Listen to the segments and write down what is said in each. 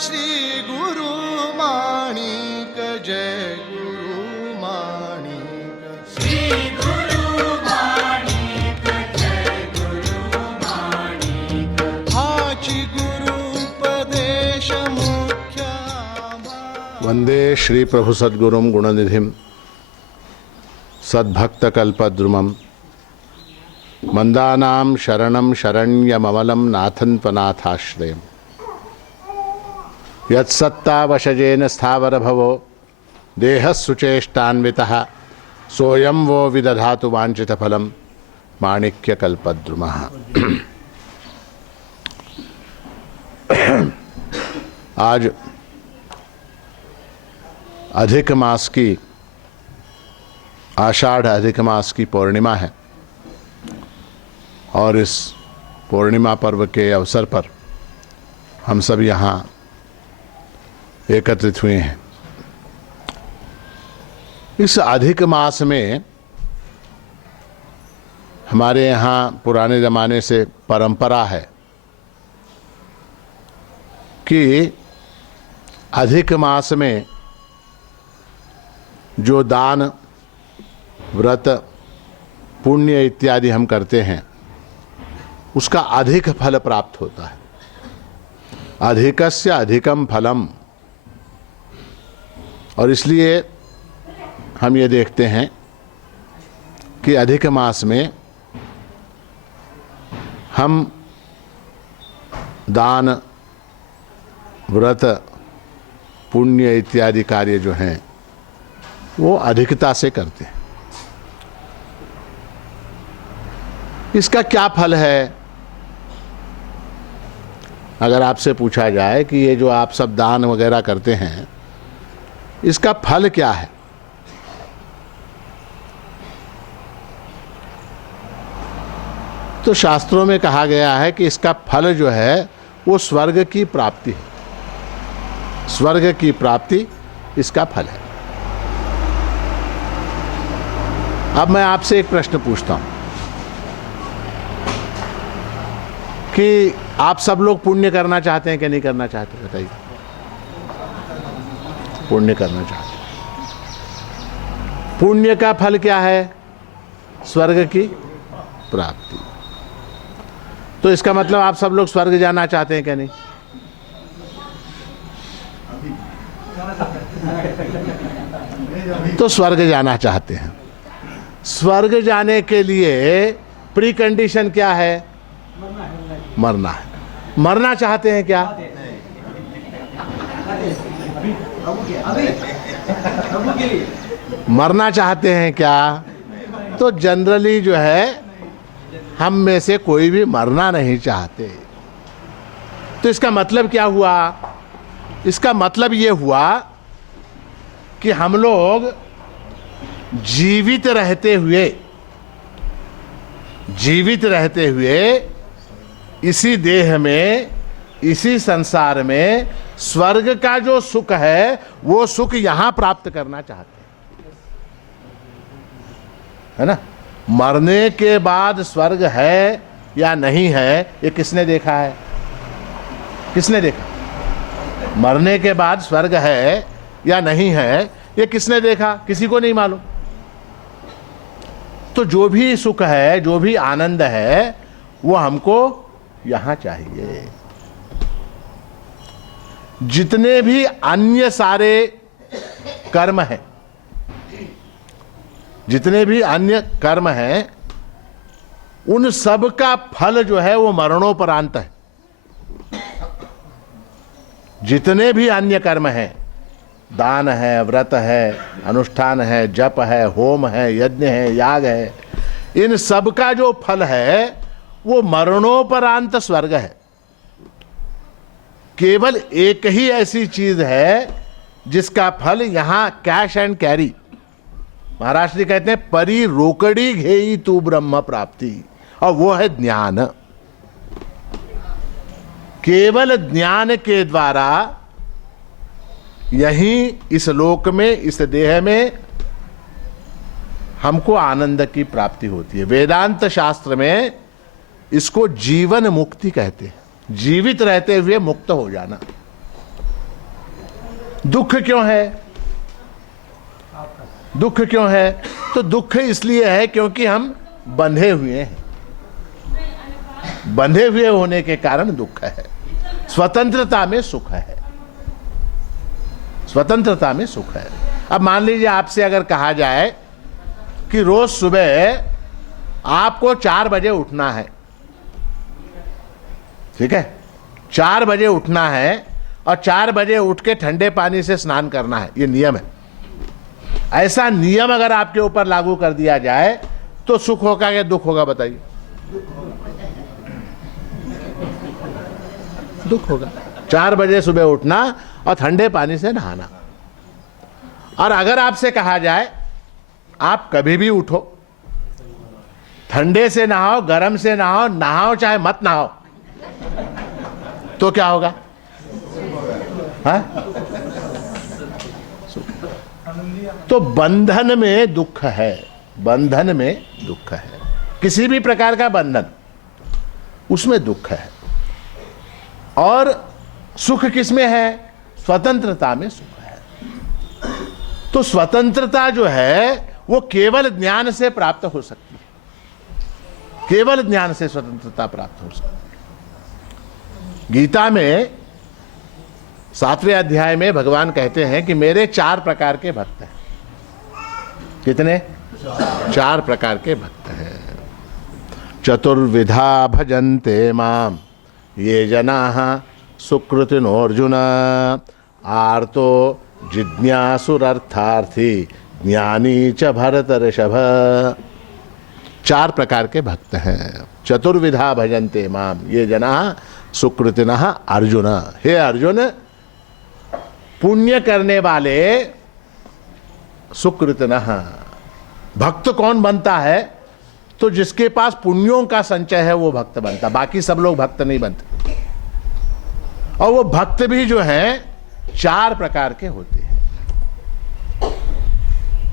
श्री गुरु माणिक जय गुरु माणिक श्री गुरु माणिक जय गुरु माणिक हाची गुरुपदेश मुख्या वंदे श्री प्रभु सद्गुरुम गुणनिधिम सद्भक्तकल्पद्रुमं मंदानां शरणं शरण्यममलं नाथन्त्वनाथाश्रयम् यत्सत्तावशजेन स्थावरभवो देहस्सुचेष्टान्वितः सोऽयं वो विदधातु वाञ्छितफलं माणिक्यकल्पद्रुमः। आज अधिक मास की आषाढ़ अधिक मास की पूर्णिमा है और इस पूर्णिमा पर्व के अवसर पर हम सब यहाँ एकत्रित हुए हैं। इस अधिक मास में हमारे यहाँ पुराने ज़माने से परंपरा है कि अधिक मास में जो दान व्रत पुण्य इत्यादि हम करते हैं उसका अधिक फल प्राप्त होता है। अधिकस्य अधिकम फलम। और इसलिए हम ये देखते हैं कि अधिक मास में हम दान व्रत पुण्य इत्यादि कार्य जो हैं वो अधिकता से करते हैं। इसका क्या फल है? अगर आपसे पूछा जाए कि ये जो आप सब दान वगैरह करते हैं इसका फल क्या है, तो शास्त्रों में कहा गया है कि इसका फल जो है वो स्वर्ग की प्राप्ति है। स्वर्ग की प्राप्ति इसका फल है। अब मैं आपसे एक प्रश्न पूछता हूं कि आप सब लोग पुण्य करना चाहते हैं कि नहीं करना चाहते? बताइए। पुण्य करना चाहते हैं। पुण्य का फल क्या है? स्वर्ग की प्राप्ति। तो इसका मतलब आप सब लोग स्वर्ग जाना चाहते हैं कि नहीं? तो स्वर्ग जाना चाहते हैं। स्वर्ग जाने के लिए प्री कंडीशन क्या है? मरना है। मरना चाहते हैं क्या? मरना चाहते हैं क्या? तो जनरली जो है हम में से कोई भी मरना नहीं चाहते। तो इसका मतलब क्या हुआ? इसका मतलब ये हुआ कि हम लोग जीवित रहते हुए इसी देह में, इसी संसार में स्वर्ग का जो सुख है वो सुख यहां प्राप्त करना चाहते हैं, है ना? मरने के बाद स्वर्ग है या नहीं है ये किसने देखा है? किसने देखा? मरने के बाद स्वर्ग है या नहीं है ये किसने देखा? किसी को नहीं मालूम। तो जो भी सुख है, जो भी आनंद है वो हमको यहां चाहिए। जितने भी अन्य सारे कर्म हैं, जितने भी अन्य कर्म हैं उन सब का फल जो है वो मरणोपरांत है। जितने भी अन्य कर्म हैं, दान है, व्रत है, अनुष्ठान है, जप है, होम है, यज्ञ है, याग है, इन सब का जो फल है वो मरणोपरांत स्वर्ग है। केवल एक ही ऐसी चीज है जिसका फल यहां कैश एंड कैरी, महाराष्ट्री कहते हैं परी रोकड़ी घेई तू ब्रह्म प्राप्ति, और वो है ज्ञान। केवल ज्ञान के द्वारा यहीं इस लोक में, इस देह में हमको आनंद की प्राप्ति होती है। वेदांत शास्त्र में इसको जीवन मुक्ति कहते हैं, जीवित रहते हुए मुक्त हो जाना। दुख क्यों है? दुख क्यों है? तो दुख इसलिए है क्योंकि हम बंधे हुए हैं। बंधे हुए होने के कारण दुख है। स्वतंत्रता में सुख है। स्वतंत्रता में सुख है। अब मान लीजिए आपसे अगर कहा जाए कि रोज सुबह आपको 4 बजे उठना है, ठीक है, 4 बजे उठना है और 4 बजे उठ के ठंडे पानी से स्नान करना है, ये नियम है। ऐसा नियम अगर आपके ऊपर लागू कर दिया जाए तो सुख होगा या दुख होगा? बताइए। दुख होगा। 4 बजे सुबह उठना और ठंडे पानी से नहाना। और अगर आपसे कहा जाए आप कभी भी उठो, ठंडे से नहाओ, गर्म से नहाओ, नहाओ चाहे मत नहाओ, तो क्या होगा? हाँ? तो बंधन में दुख है। बंधन में दुख है। किसी भी प्रकार का बंधन, उसमें दुख है। और सुख किसमें है? स्वतंत्रता में सुख है। तो स्वतंत्रता जो है वो केवल ज्ञान से प्राप्त हो सकती है। केवल ज्ञान से स्वतंत्रता प्राप्त हो सकती है। गीता में 7वें अध्याय में भगवान कहते हैं कि मेरे 4 प्रकार के भक्त हैं। कितने? 4 प्रकार के भक्त हैं। चतुर्विधा भजन्ते माम ये जनाः सुकृतिनो अर्जुन आर्तो जिज्ञासुरर्थार्थी ज्ञानी च भरत ऋषभ। 4 प्रकार के भक्त हैं। चतुर्विधा भजन्ते माम ये जनाः सुकृतिनः अर्जुन। हे अर्जुन, पुण्य करने वाले सुकृतिनः। भक्त कौन बनता है? तो जिसके पास पुण्यों का संचय है वो भक्त बनता, बाकी सब लोग भक्त नहीं बनते। और वो भक्त भी जो हैं 4 प्रकार के होते हैं।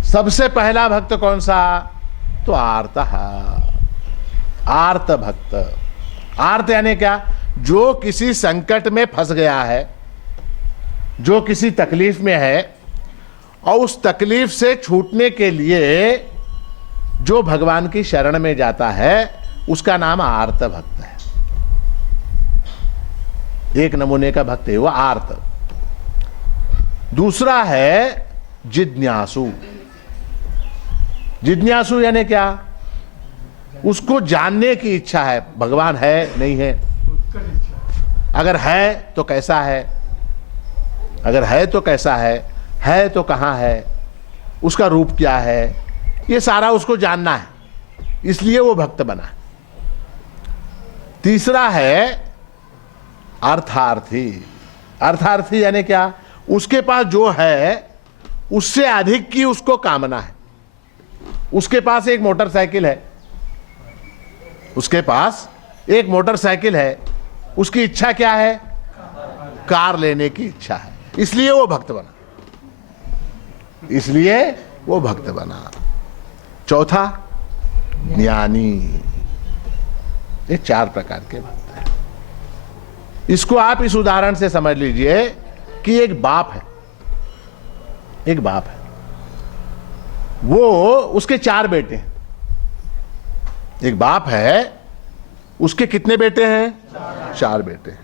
सबसे पहला भक्त कौन सा? तो आर्त। आर्त भक्त। आर्त यानी क्या? जो किसी संकट में फंस गया है, जो किसी तकलीफ में है और उस तकलीफ से छूटने के लिए जो भगवान की शरण में जाता है उसका नाम आर्त भक्त है। एक नमूने का भक्त है वो आर्त। दूसरा है जिज्ञासु। जिज्ञासु यानी क्या? उसको जानने की इच्छा है, भगवान है नहीं है, अगर है तो कैसा है, अगर है तो कैसा है तो कहां है, उसका रूप क्या है, ये सारा उसको जानना है, इसलिए वो भक्त बना। तीसरा है अर्थार्थी। अर्थार्थी यानी क्या? उसके पास जो है उससे अधिक की उसको कामना है। उसके पास एक मोटरसाइकिल है, उसके पास एक मोटरसाइकिल है, उसकी इच्छा क्या है? कार लेने की इच्छा है, इसलिए वो भक्त बना। इसलिए वो भक्त बना। चौथा ज्ञानी। ये 4 प्रकार के भक्त हैं। इसको आप इस उदाहरण से समझ लीजिए कि एक बाप है, एक बाप है, वो उसके 4 बेटे हैं। एक बाप है, उसके कितने बेटे हैं? 4 बेटे हैं।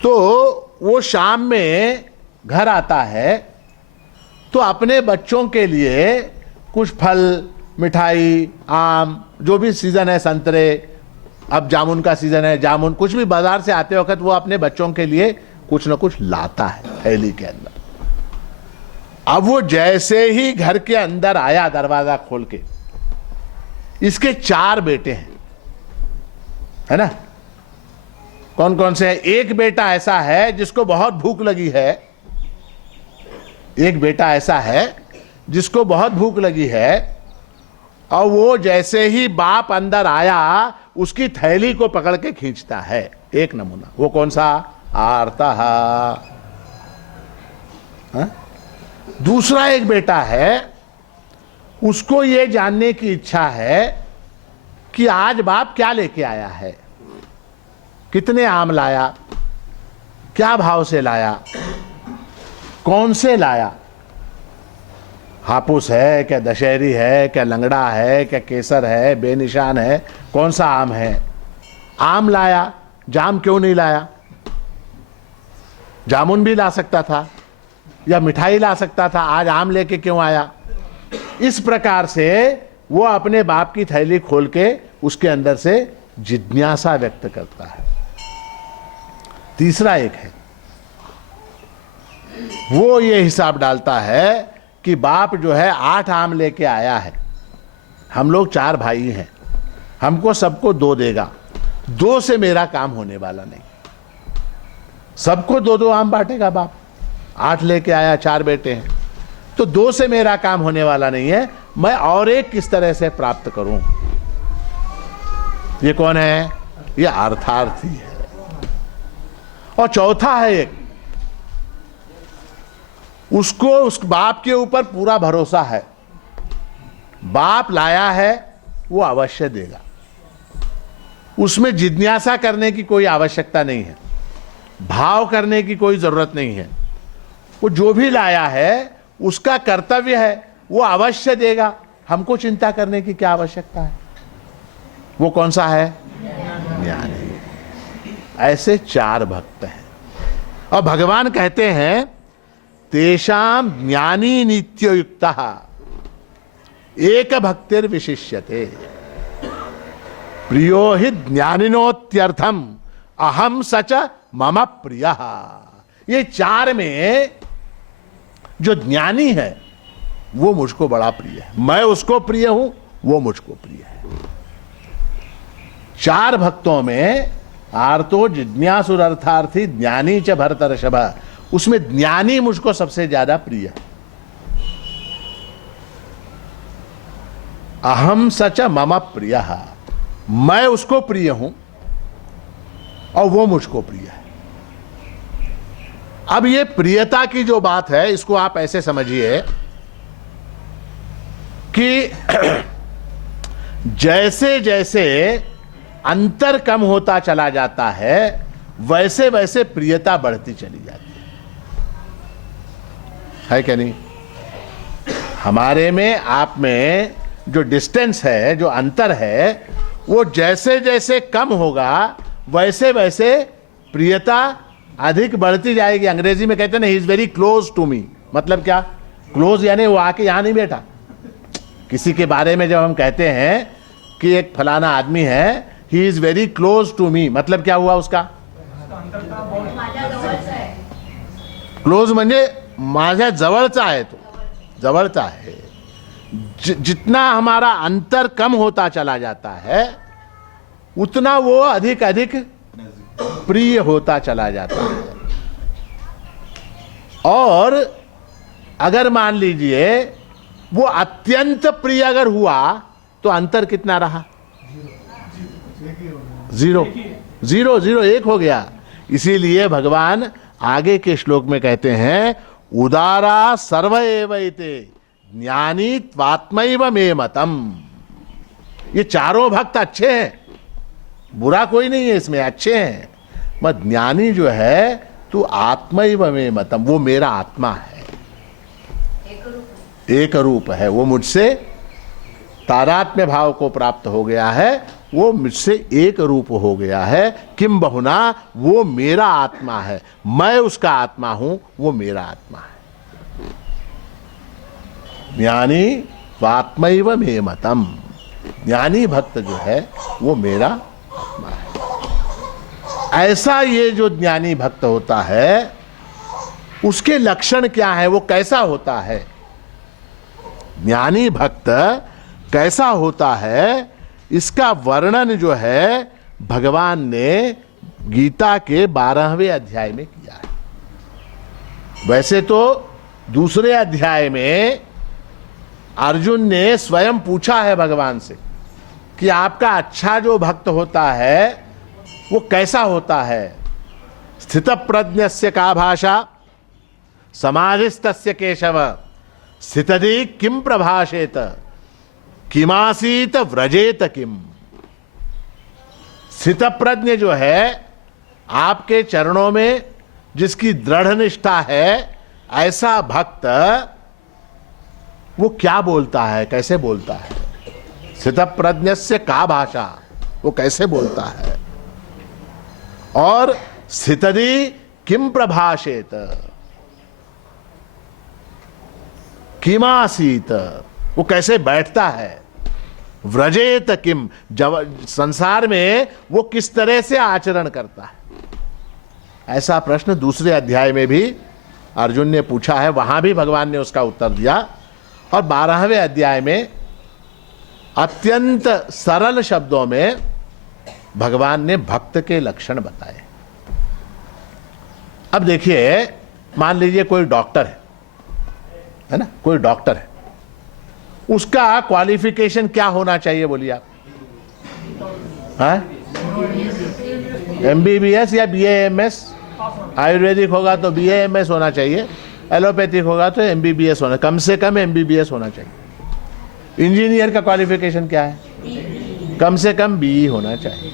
तो वो शाम में घर आता है तो अपने बच्चों के लिए कुछ फल, मिठाई, आम, जो भी सीजन है, संतरे, अब जामुन का सीजन है, जामुन, कुछ भी बाजार से आते वक्त वो अपने बच्चों के लिए कुछ ना कुछ लाता है थैली के अंदर। अब वो जैसे ही घर के अंदर आया दरवाजा खोल के, इसके 4 बेटे हैं, है ना? कौन कौन से हैं? एक बेटा ऐसा है जिसको बहुत भूख लगी है। एक बेटा ऐसा है जिसको बहुत भूख लगी है और वो जैसे ही बाप अंदर आया उसकी थैली को पकड़ के खींचता है। एक नमूना। वो कौन सा? आर्ता। दूसरा एक बेटा है, उसको ये जानने की इच्छा है कि आज बाप क्या लेके आया है, कितने आम लाया, क्या भाव से लाया, कौन से लाया? हापुस है क्या, दशहरी है क्या, लंगड़ा है क्या, केसर है, बेनिशान है, कौन सा आम है? आम लाया, जाम क्यों नहीं लाया? जामुन भी ला सकता था या मिठाई ला सकता था, आज आम लेके क्यों आया? इस प्रकार से वो अपने बाप की थैली खोल के उसके अंदर से जिज्ञासा व्यक्त करता है। तीसरा एक है, वो ये हिसाब डालता है कि बाप जो है 8 आम लेके आया है, हम लोग 4 भाई हैं, हमको सबको 2 देगा, 2 से मेरा काम होने वाला नहीं। सबको 2-2 आम बांटेगा बाप, 8 लेके आया, 4 बेटे हैं, तो 2 से मेरा काम होने वाला नहीं है, मैं और एक किस तरह से प्राप्त करूं। ये कौन है? ये अर्थार्थी है। और चौथा है एक, उसको उस बाप के ऊपर पूरा भरोसा है, बाप लाया है वो अवश्य देगा, उसमें जिज्ञासा करने की कोई आवश्यकता नहीं है, भाव करने की कोई जरूरत नहीं है। वो जो भी लाया है उसका कर्तव्य है, वो अवश्य देगा, हमको चिंता करने की क्या आवश्यकता है। वो कौन सा है? ज्ञानी। ऐसे 4 भक्त हैं और भगवान कहते हैं तेषाम ज्ञानी नित्ययुक्तः एक भक्तिर विशिष्यते प्रियो हि ज्ञानिनोत्यर्थम अहम सच मम प्रियः। ये 4 में जो ज्ञानी है वो मुझको बड़ा प्रिय है, मैं उसको प्रिय हूं, वो मुझको प्रिय है। 4 भक्तों में आर्तो जिज्ञासुर अर्थार्थी ज्ञानी च भरतर्षभ, उसमें ज्ञानी मुझको सबसे ज्यादा प्रिय है। अहम सच मम प्रियः, मैं उसको प्रिय हूं और वो मुझको प्रिय है। अब ये प्रियता की जो बात है इसको आप ऐसे समझिए कि जैसे जैसे अंतर कम होता चला जाता है वैसे वैसे प्रियता बढ़ती चली जाती है क्या नहीं? हमारे में आप में जो डिस्टेंस है, जो अंतर है, वो जैसे जैसे कम होगा वैसे वैसे प्रियता अधिक बढ़ती जाएगी। अंग्रेजी में कहते हैं ना, he is very close to me. मतलब क्या? क्लोज यानी वो आके यहां नहीं बैठा। किसी के बारे में जब हम कहते हैं कि एक फलाना आदमी है, he is very close to me, मतलब क्या हुआ उसका? क्लोज म्हणजे माझ्या जवळचा आहे, तो जवळचा है। जितना हमारा अंतर कम होता चला जाता है उतना वो अधिक अधिक प्रिय होता चला जाता है। और अगर मान लीजिए वो अत्यंत प्रिय अगर हुआ तो अंतर कितना रहा? 0 0 0 1 हो गया। इसीलिए भगवान आगे के श्लोक में कहते हैं उदारा सर्व एवैते ज्ञानी त्वात्मैव मे मतम। ये 4 भक्त अच्छे हैं, बुरा कोई नहीं है इसमें, अच्छे हैं। मत ज्ञानी जो है तू आत्मैव मे मतम, वो मेरा आत्मा है, एक रूप है, वो मुझसे तादात्म्य भाव को प्राप्त हो गया है, वो मुझसे एक रूप हो गया है। किम बहुना, वो मेरा आत्मा है, मैं उसका आत्मा हूं, वो मेरा आत्मा है। ज्ञानी स्वात्मैव मे मतम, ज्ञानी भक्त जो है वो मेरा आत्मा है। ऐसा ये जो ज्ञानी भक्त होता है उसके लक्षण क्या है, वो कैसा होता है? ज्ञानी भक्त कैसा होता है इसका वर्णन जो है भगवान ने गीता के 12वें अध्याय में किया है। वैसे तो दूसरे अध्याय में अर्जुन ने स्वयं पूछा है भगवान से कि आपका अच्छा जो भक्त होता है वो कैसा होता है? स्थित प्रज्ञस्य का भाषा समाधिस्तस्य केशव स्थितधि किम प्रभाषेत किमासीत व्रजेत किम। स्थित प्रज्ञ जो है आपके चरणों में जिसकी दृढ़ निष्ठा है ऐसा भक्त वो क्या बोलता है, कैसे बोलता है? स्थित प्रज्ञस्य का भाषा, वो कैसे बोलता है? और स्थितधि किम प्रभाषेत, किमासीत, वो कैसे बैठता है? व्रजेत किम, जब संसार में वो किस तरह से आचरण करता है? ऐसा प्रश्न दूसरे अध्याय में भी अर्जुन ने पूछा है, वहां भी भगवान ने उसका उत्तर दिया। और 12वें अध्याय में अत्यंत सरल शब्दों में भगवान ने भक्त के लक्षण बताए। अब देखिए, मान लीजिए कोई डॉक्टर है ना, कोई डॉक्टर है, उसका क्वालिफिकेशन क्या होना चाहिए बोलिए आप? MBBS या BAMS? आयुर्वेदिक होगा तो BAMS होना चाहिए, एलोपैथिक होगा तो MBBS होना, कम से कम MBBS होना चाहिए। इंजीनियर का क्वालिफिकेशन क्या है? कम से कम BE होना चाहिए।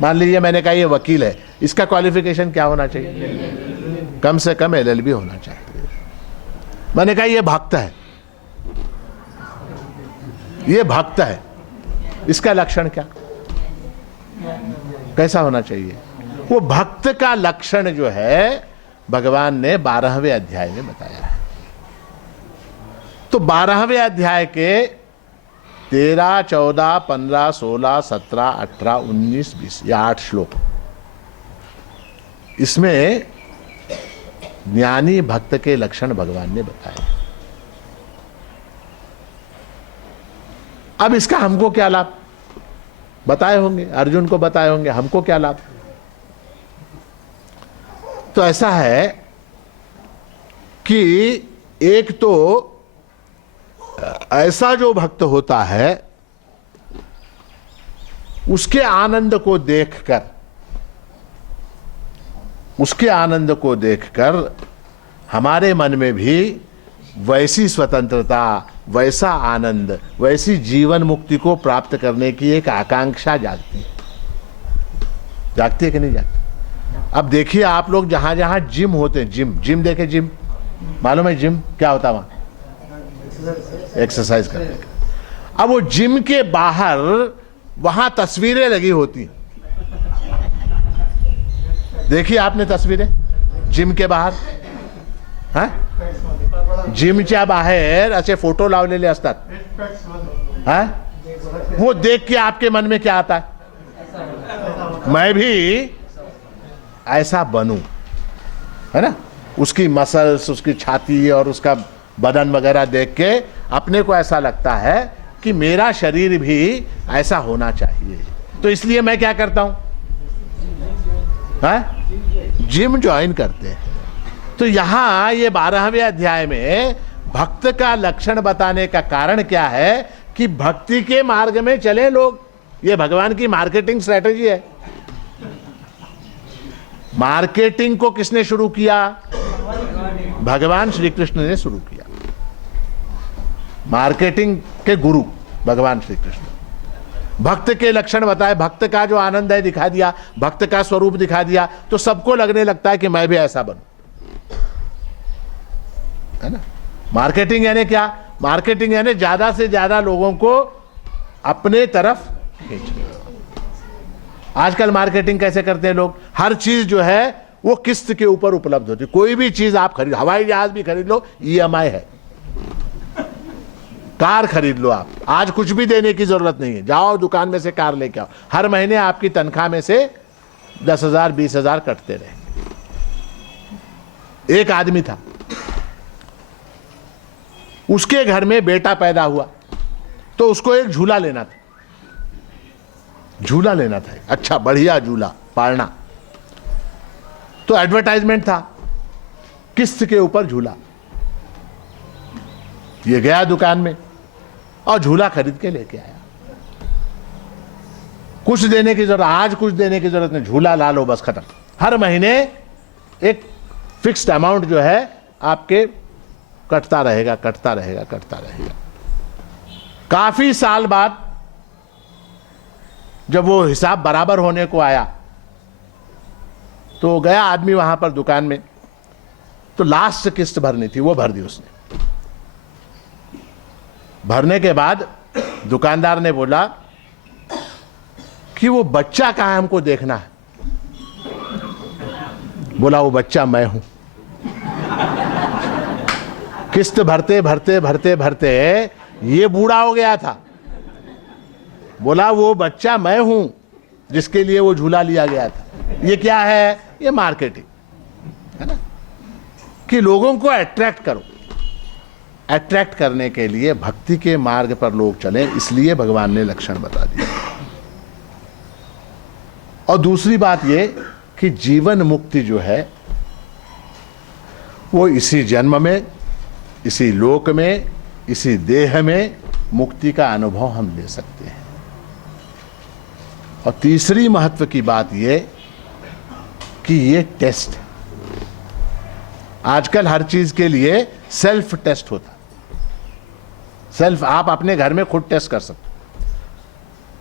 मान लीजिए मैंने कहा ये वकील है, इसका क्वालिफिकेशन क्या होना चाहिए? कम से कम LLB होना चाहिए। मैंने कहा ये भक्त है, ये भक्त है, इसका लक्षण क्या, कैसा होना चाहिए? वो भक्त का लक्षण जो है भगवान ने 12वें अध्याय में बताया है। तो 12वें अध्याय के 13, 14, 15, 16, 17, 18, 19, 20 या 8 श्लोक, इसमें ज्ञानी भक्त के लक्षण भगवान ने बताए। अब इसका हमको क्या लाभ? बताए होंगे, अर्जुन को बताए होंगे, हमको क्या लाभ? तो ऐसा है कि एक तो ऐसा जो भक्त होता है उसके आनंद को देखकर, उसके आनंद को देखकर हमारे मन में भी वैसी स्वतंत्रता, वैसा आनंद, वैसी जीवन मुक्ति को प्राप्त करने की एक आकांक्षा जागती है। जागती है कि नहीं जागती? अब देखिए आप लोग जहां जहां जिम होते हैं, जिम देखे, जिम मालूम है जिम क्या होता है? वहां एक्सरसाइज करने का। अब वो जिम के बाहर वहां तस्वीरें लगी होती हैं, देखिए आपने तस्वीरें जिम के बाहर? जिमच्या बाहेर असे फोटो लावलेले असतात, वो देख के आपके मन में क्या आता है? मैं भी ऐसा बनूं, है ना? उसकी मसल्स, उसकी छाती और उसका बदन वगैरह देख के अपने को ऐसा लगता है कि मेरा शरीर भी ऐसा होना चाहिए। तो इसलिए मैं क्या करता हूं? जिम ज्वाइन करते हैं। तो यहां ये 12वें अध्याय में भक्त का लक्षण बताने का कारण क्या है कि भक्ति के मार्ग में चले लोग। ये भगवान की मार्केटिंग स्ट्रेटेजी है। मार्केटिंग को किसने शुरू किया? भगवान श्री कृष्ण ने शुरू किया। मार्केटिंग के गुरु भगवान श्री कृष्ण। भक्त के लक्षण बताए, भक्त का जो आनंद है दिखा दिया, भक्त का स्वरूप दिखा दिया, तो सबको लगने लगता है कि मैं भी ऐसा बनूं, है ना? मार्केटिंग यानी क्या? मार्केटिंग यानी ज्यादा से ज्यादा लोगों को अपने तरफ खींचना। आजकल मार्केटिंग कैसे करते हैं लोग? हर चीज जो है वो किस्त के ऊपर उपलब्ध होती है। कोई भी चीज आप खरीद, हवाई जहाज भी खरीद लो, EMI है। कार खरीद लो आप, आज कुछ भी देने की जरूरत नहीं है, जाओ दुकान में से कार लेके आओ, हर महीने आपकी तनख्वाह में से 10,000 20,000 कटते रहे। एक आदमी था, उसके घर में बेटा पैदा हुआ तो उसको एक झूला लेना था। झूला लेना था, अच्छा बढ़िया झूला पालना। तो एडवर्टाइजमेंट था, किस्त के ऊपर झूला। ये गया दुकान में और झूला खरीद के लेके आया। कुछ देने की जरूरत, आज कुछ देने की जरूरत नहीं, झूला ला लो बस, खत्म। हर महीने एक फिक्स्ड अमाउंट जो है आपके कटता रहेगा, कटता रहेगा, कटता रहेगा। काफी साल बाद जब वो हिसाब बराबर होने को आया तो गया आदमी वहां पर दुकान में, तो लास्ट किस्त भरनी थी, वो भर दी उसने। भरने के बाद दुकानदार ने बोला कि वो बच्चा कहाँ है, हमको देखना है। बोला वो बच्चा मैं हूं। किस्त भरते भरते भरते भरते ये बूढ़ा हो गया था। बोला वो बच्चा मैं हूं जिसके लिए वो झूला लिया गया था। ये क्या है? ये मार्केटिंग है ना, कि लोगों को अट्रैक्ट करो। अट्रैक्ट करने के लिए भक्ति के मार्ग पर लोग चले, इसलिए भगवान ने लक्षण बता दिया। और दूसरी बात ये कि जीवन मुक्ति जो है वो इसी जन्म में, इसी लोक में, इसी देह में मुक्ति का अनुभव हम ले सकते हैं। और तीसरी महत्व की बात ये कि ये टेस्ट है। आजकल हर चीज के लिए सेल्फ टेस्ट होता है। सेल्फ, आप अपने घर में खुद टेस्ट कर सकते हो।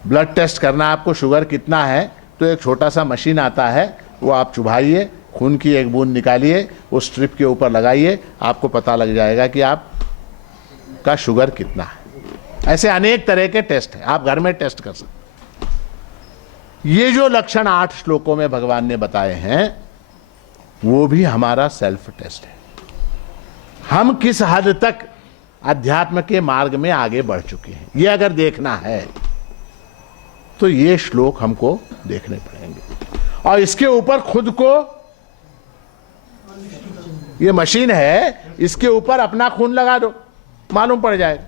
ब्लड टेस्ट करना, आपको शुगर कितना है, तो एक छोटा सा मशीन आता है, वो आप चुभाइए, खून की एक बूंद निकालिए, उस स्ट्रिप के ऊपर लगाइए, आपको पता लग जाएगा कि आपका शुगर कितना है। ऐसे अनेक तरह के टेस्ट हैं, आप घर में टेस्ट कर सकते। ये जो लक्षण 8 श्लोकों में भगवान ने बताए हैं वो भी हमारा सेल्फ टेस्ट है। हम किस हद तक अध्यात्म के मार्ग में आगे बढ़ चुके हैं, ये अगर देखना है तो ये श्लोक हमको देखने पड़ेंगे। और इसके ऊपर खुद को, ये मशीन है, इसके ऊपर अपना खून लगा दो, मालूम पड़ जाएगा।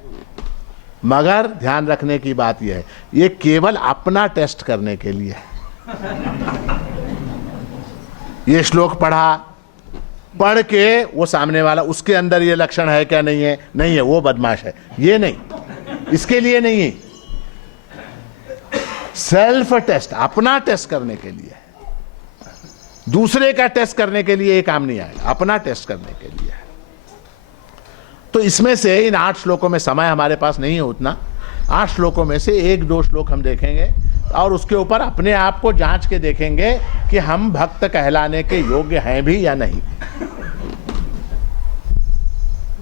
मगर ध्यान रखने की बात यह है, ये केवल अपना टेस्ट करने के लिए है। ये श्लोक पढ़ा, पढ़ के वो सामने वाला, उसके अंदर ये लक्षण है क्या, नहीं है, नहीं है, वो बदमाश है, ये नहीं, इसके लिए नहीं है। सेल्फ टेस्ट, अपना टेस्ट करने के लिए है। दूसरे का टेस्ट करने के लिए ये काम नहीं आएगा, अपना टेस्ट करने के लिए है। तो इसमें से इन 8 श्लोकों में, समय हमारे पास नहीं है उतना, 8 श्लोकों में से 1-2 श्लोक हम देखेंगे और उसके ऊपर अपने आप को जांच के देखेंगे कि हम भक्त कहलाने के योग्य हैं भी या नहीं,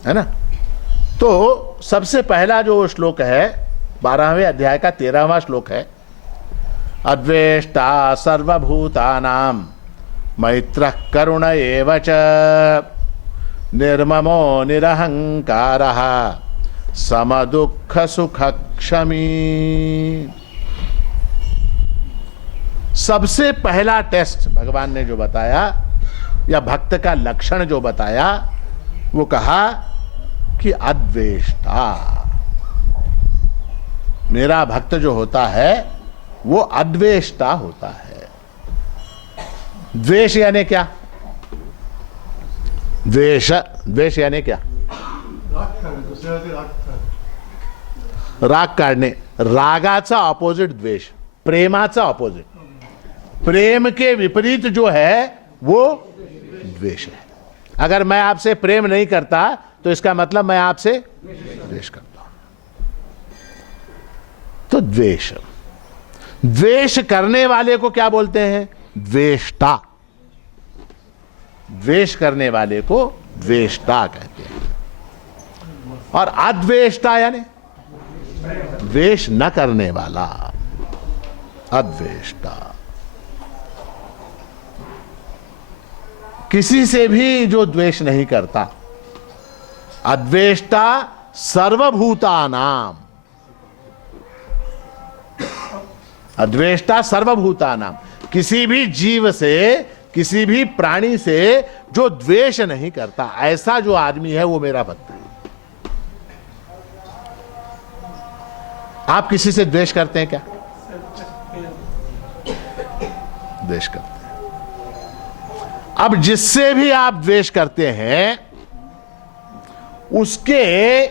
है ना। तो सबसे पहला जो श्लोक है 12वें अध्याय का 13वां श्लोक है, अद्वेष्टा सर्वभूतानां मैत्रः करुण एव च निर्ममो निरहंकारः समदुःख सुखक्षमी। सबसे पहला टेस्ट भगवान ने जो बताया, या भक्त का लक्षण जो बताया, वो कहा कि अद्वेष्टा। मेरा भक्त जो होता है वो अद्वेष्टा होता है। द्वेष यानी क्या? द्वेष यानी क्या? राग काढणे। रागाचा ऑपोजिट द्वेष, प्रेमाचा ऑपोजिट। प्रेम के विपरीत जो है वो द्वेष है। अगर मैं आपसे प्रेम नहीं करता तो इसका मतलब मैं आपसे द्वेष करता हूं। तो द्वेष, द्वेष करने वाले को क्या बोलते हैं? द्वेष्टा। द्वेष करने वाले को द्वेष्टा कहते हैं। और अद्वेष्टा यानी द्वेष न करने वाला, अद्वेष्टा। किसी से भी जो द्वेष नहीं करता। अद्वेष्टा सर्वभूतानाम, अद्वेष्टा सर्वभूतानाम। किसी भी जीव से, किसी भी प्राणी से जो द्वेष नहीं करता, ऐसा जो आदमी है वो मेरा भक्त है। आप किसी से द्वेष करते हैं क्या? द्वेष करते हैं। अब जिससे भी आप द्वेष करते हैं उसके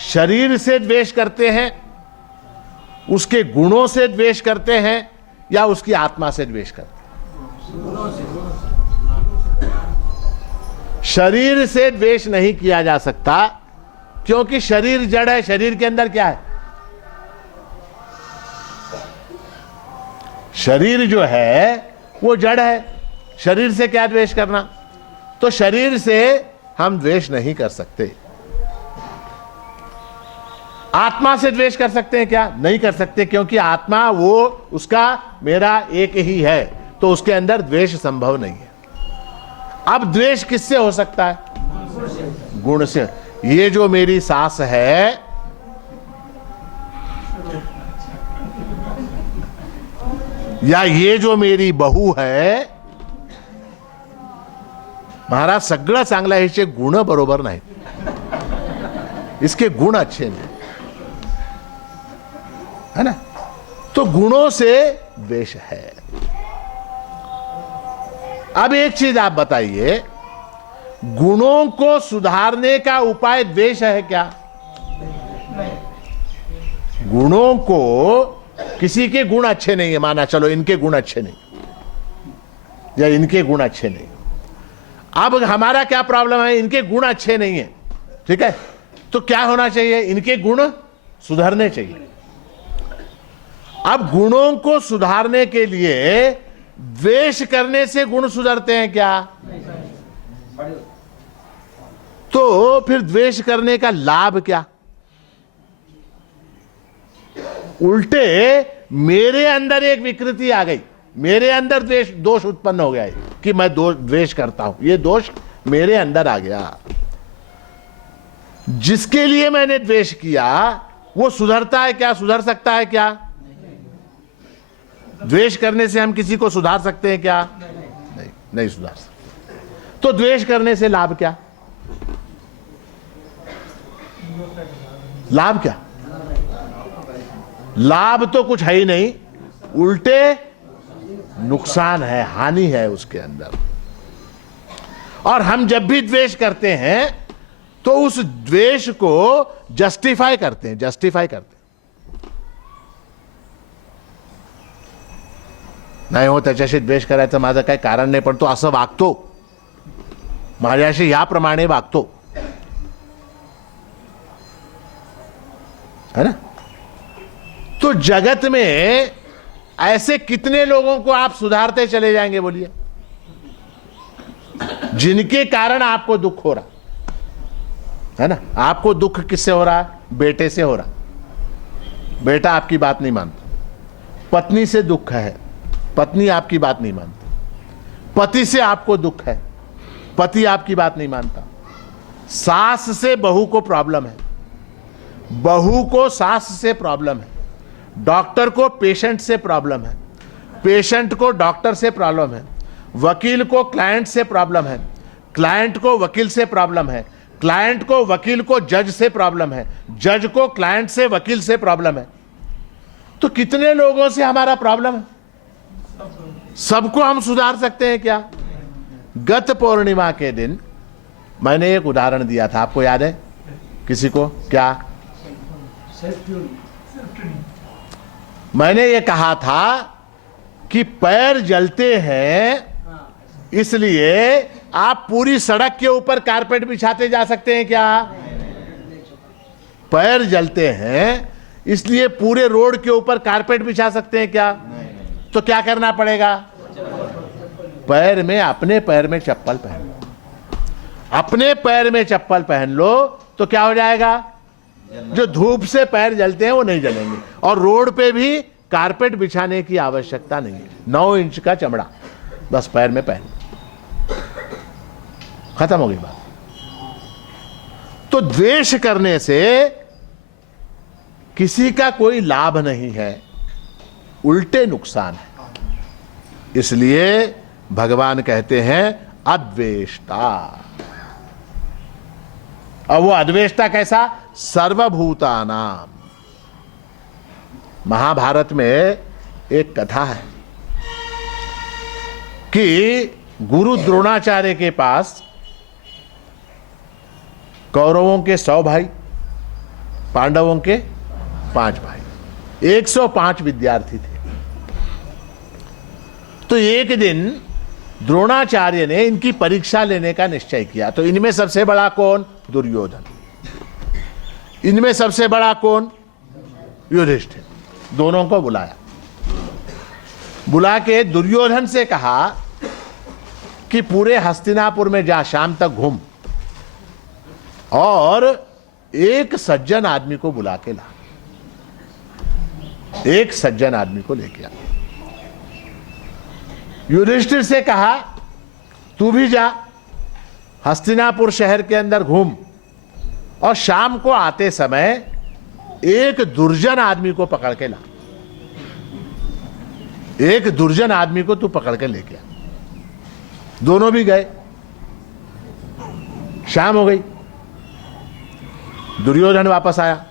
शरीर से द्वेष करते हैं, उसके गुणों से द्वेष करते हैं, या उसकी आत्मा से द्वेष करते हैं? शरीर से द्वेष नहीं किया जा सकता, क्योंकि शरीर जड़ है। शरीर के अंदर क्या है? शरीर जो है वो जड़ है। शरीर से क्या द्वेष करना? तो शरीर से हम द्वेष नहीं कर सकते। आत्मा से द्वेष कर सकते हैं क्या? नहीं कर सकते, क्योंकि आत्मा वो उसका मेरा एक ही है, तो उसके अंदर द्वेष संभव नहीं है। अब द्वेष किससे हो सकता है? गुण से। ये जो मेरी सास है, या ये जो मेरी बहू है, महाराज सगळं चांगलं आहे, हिचे गुण बरोबर नाही, इसके गुण अच्छे नहीं, है ना? तो गुणों से द्वेष है। अब एक चीज आप बताइए, गुणों को सुधारने का उपाय द्वेष है क्या? गुणों को, किसी के गुण अच्छे नहीं है, माना चलो इनके गुण अच्छे नहीं, या इनके गुण अच्छे नहीं, अब हमारा क्या प्रॉब्लम है? इनके गुण अच्छे नहीं है, ठीक है, तो क्या होना चाहिए? इनके गुण सुधरने चाहिए। अब गुणों को सुधारने के लिए द्वेष करने से गुण सुधरते हैं क्या? तो फिर द्वेष करने का लाभ क्या? उल्टे मेरे अंदर एक विकृति आ गई, मेरे अंदर दोष उत्पन्न हो गया है कि मैं द्वेष करता हूं, ये दोष मेरे अंदर आ गया। जिसके लिए मैंने द्वेष किया वो सुधरता है क्या? सुधर सकता है क्या? द्वेष करने से हम किसी को सुधार सकते हैं क्या? नहीं सुधार सकते। तो द्वेष करने से लाभ क्या? लाभ क्या? लाभ तो कुछ है ही नहीं, उल्टे नुकसान है, हानि है उसके अंदर। और हम जब भी द्वेष करते हैं तो उस द्वेष को जस्टिफाई करते हैं, नाही हो त्याच्याशी द्वेष करायचं माझं काही कारण नाही, पण तो असं वागतो, माझ्याशी याप्रमाणे वागतो, है ना? तो जगत में ऐसे कितने लोगों को आप सुधारते चले जाएंगे बोलिए, जिनके कारण आपको दुख हो रहा है ना? आपको दुख किससे हो रहा है? बेटे से हो रहा, बेटा आपकी बात नहीं मानता, पत्नी से दुख है, पत्नी आपकी बात नहीं मानती, पति से आपको दुख है, पति आपकी बात नहीं मानता, सास से बहू को प्रॉब्लम है, बहू को सास से प्रॉब्लम है, डॉक्टर को पेशेंट से प्रॉब्लम है, पेशेंट को डॉक्टर से प्रॉब्लम है, वकील को क्लाइंट से प्रॉब्लम है, क्लाइंट को वकील से प्रॉब्लम है, क्लाइंट को वकील को जज से प्रॉब्लम है, जज को क्लाइंट से वकील से प्रॉब्लम है। तो कितने लोगों से हमारा प्रॉब्लम है? सबको हम सुधार सकते हैं क्या? गत पूर्णिमा के दिन मैंने एक उदाहरण दिया था, आपको याद है? किसी को? क्या मैंने ये कहा था कि पैर जलते हैं, इसलिए आप पूरी सड़क के ऊपर कारपेट बिछाते जा सकते हैं क्या? पैर जलते हैं इसलिए पूरे रोड के ऊपर कारपेट बिछा सकते हैं क्या? तो क्या करना पड़ेगा? पैर में, अपने पैर में चप्पल पहन लो, अपने पैर में चप्पल पहन लो, तो क्या हो जाएगा? जो धूप से पैर जलते हैं वो नहीं जलेंगे, और रोड पे भी कारपेट बिछाने की आवश्यकता नहीं है। 9 इंच का चमड़ा बस पैर में पहन, खत्म हो गई बात। तो द्वेष करने से किसी का कोई लाभ नहीं है, उल्टे नुकसान है। इसलिए भगवान कहते हैं अद्वेष्टा। और वो अद्वेष्टा कैसा? सर्वभूतानाम। महाभारत में एक कथा है कि गुरु द्रोणाचार्य के पास कौरवों के 100 भाई, पांडवों के 5 भाई, 105 विद्यार्थी थे। तो एक दिन द्रोणाचार्य ने इनकी परीक्षा लेने का निश्चय किया। तो इनमें सबसे बड़ा कौन? दुर्योधन। इनमें सबसे बड़ा कौन? युधिष्ठिर। दोनों को बुलाया, बुला के दुर्योधन से कहा कि पूरे हस्तिनापुर में जा, शाम तक घूम, और एक सज्जन आदमी को बुला के ला, एक सज्जन आदमी को लेके आ। युधिष्ठिर से कहा तू भी जा, हस्तिनापुर शहर के अंदर घूम और शाम को आते समय एक दुर्जन आदमी को पकड़ के ला, एक दुर्जन आदमी को तू पकड़ के लेके आ। दोनों भी गए, शाम हो गई, दुर्योधन वापस आया।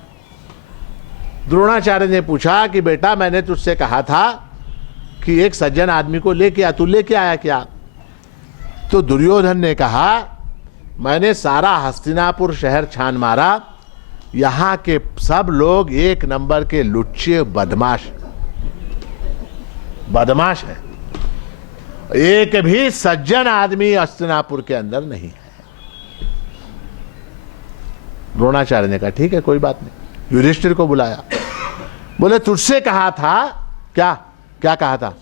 द्रोणाचार्य ने पूछा कि बेटा मैंने तुझसे कहा था कि एक सज्जन आदमी को लेके आ, तू लेके आया क्या? तो दुर्योधन ने कहा मैंने सारा हस्तिनापुर शहर छान मारा, यहां के सब लोग एक नंबर के लुच्चे बदमाश है, एक भी सज्जन आदमी हस्तिनापुर के अंदर नहीं है। द्रोणाचार्य ने कहा ठीक है कोई बात नहीं। युधिष्ठिर को बुलाया, बोले तुझसे कहा था क्या? क्या कहा था?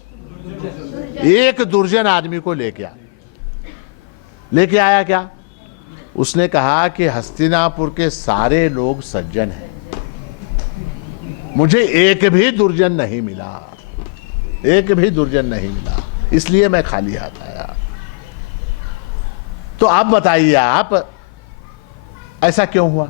एक दुर्जन आदमी को लेके आ। लेके आया क्या? उसने कहा कि हस्तिनापुर के सारे लोग सज्जन हैं, मुझे एक भी दुर्जन नहीं मिला, एक भी दुर्जन नहीं मिला, इसलिए मैं खाली हाथ आया। तो आप बताइए, आप ऐसा क्यों हुआ?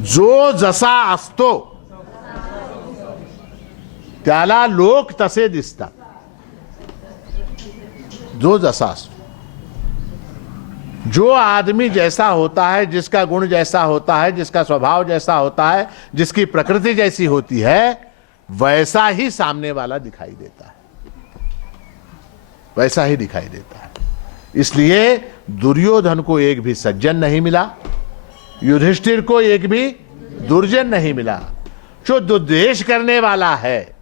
जो जसा असतो त्याला लोक तसे दिसतात, जो जसा असतो, जो आदमी जैसा होता है, जिसका गुण जैसा होता है, जिसका स्वभाव जैसा होता है, जिसकी प्रकृति जैसी होती है, वैसा ही सामने वाला दिखाई देता है, वैसा ही दिखाई देता है। इसलिए दुर्योधन को एक भी सज्जन नहीं मिला, युधिष्ठिर को एक भी दुर्जन नहीं मिला। जो द्वेष करने वाला है,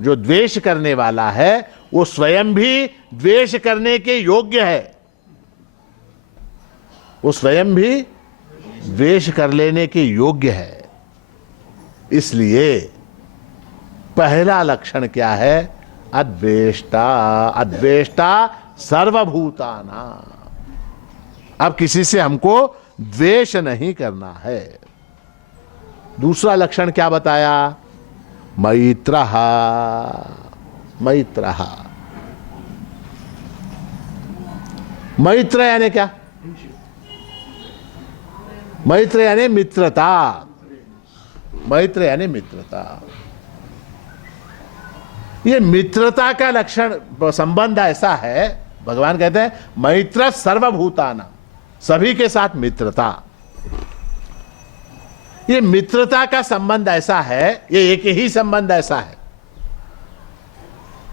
जो द्वेष करने वाला है, वो स्वयं भी द्वेष करने के योग्य है, वो स्वयं भी द्वेष कर लेने के योग्य है। इसलिए पहला लक्षण क्या है? अद्वेष्टा, अद्वेष्टा सर्वभूताना। अब किसी से हमको द्वेष नहीं करना है। दूसरा लक्षण क्या बताया? मैत्रः, मैत्रः। मैत्र यानी क्या? मैत्र यानी मित्रता, मैत्र यानी मित्रता। ये मित्रता का लक्षण संबंध ऐसा है, भगवान कहते हैं मैत्र सर्वभूताना, सभी के साथ मित्रता। ये मित्रता का संबंध ऐसा है, ये एक ही संबंध ऐसा है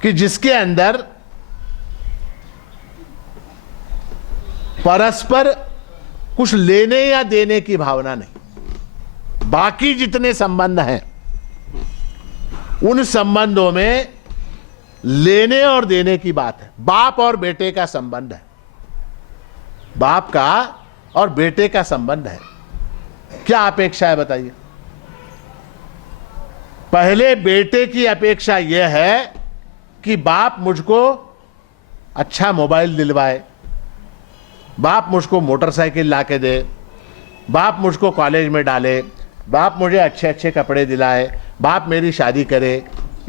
कि जिसके अंदर परस्पर कुछ लेने या देने की भावना नहीं। बाकी जितने संबंध हैं उन संबंधों में लेने और देने की बात है। बाप और बेटे का संबंध है, बाप का और बेटे का संबंध है। क्या अपेक्षा है बताइए? पहले बेटे की अपेक्षा यह है कि बाप मुझको अच्छा मोबाइल दिलवाए, बाप मुझको मोटरसाइकिल ला के दे, बाप मुझको कॉलेज में डाले, बाप मुझे अच्छे अच्छे कपड़े दिलाए, बाप मेरी शादी करे।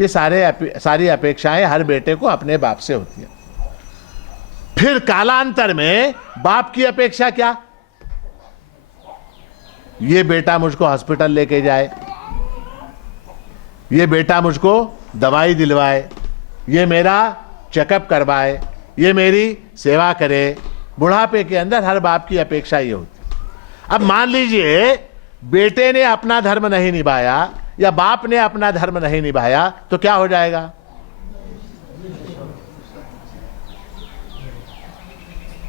ये सारी अपेक्षाएं हर बेटे को अपने बाप से होती है। फिर कालांतर में बाप की अपेक्षा क्या? ये बेटा मुझको हॉस्पिटल लेके जाए, ये बेटा मुझको दवाई दिलवाए, ये मेरा चेकअप करवाए, ये मेरी सेवा करे। बुढ़ापे के अंदर हर बाप की अपेक्षा ये होती। अब मान लीजिए बेटे ने अपना धर्म नहीं निभाया या बाप ने अपना धर्म नहीं निभाया, तो क्या हो जाएगा?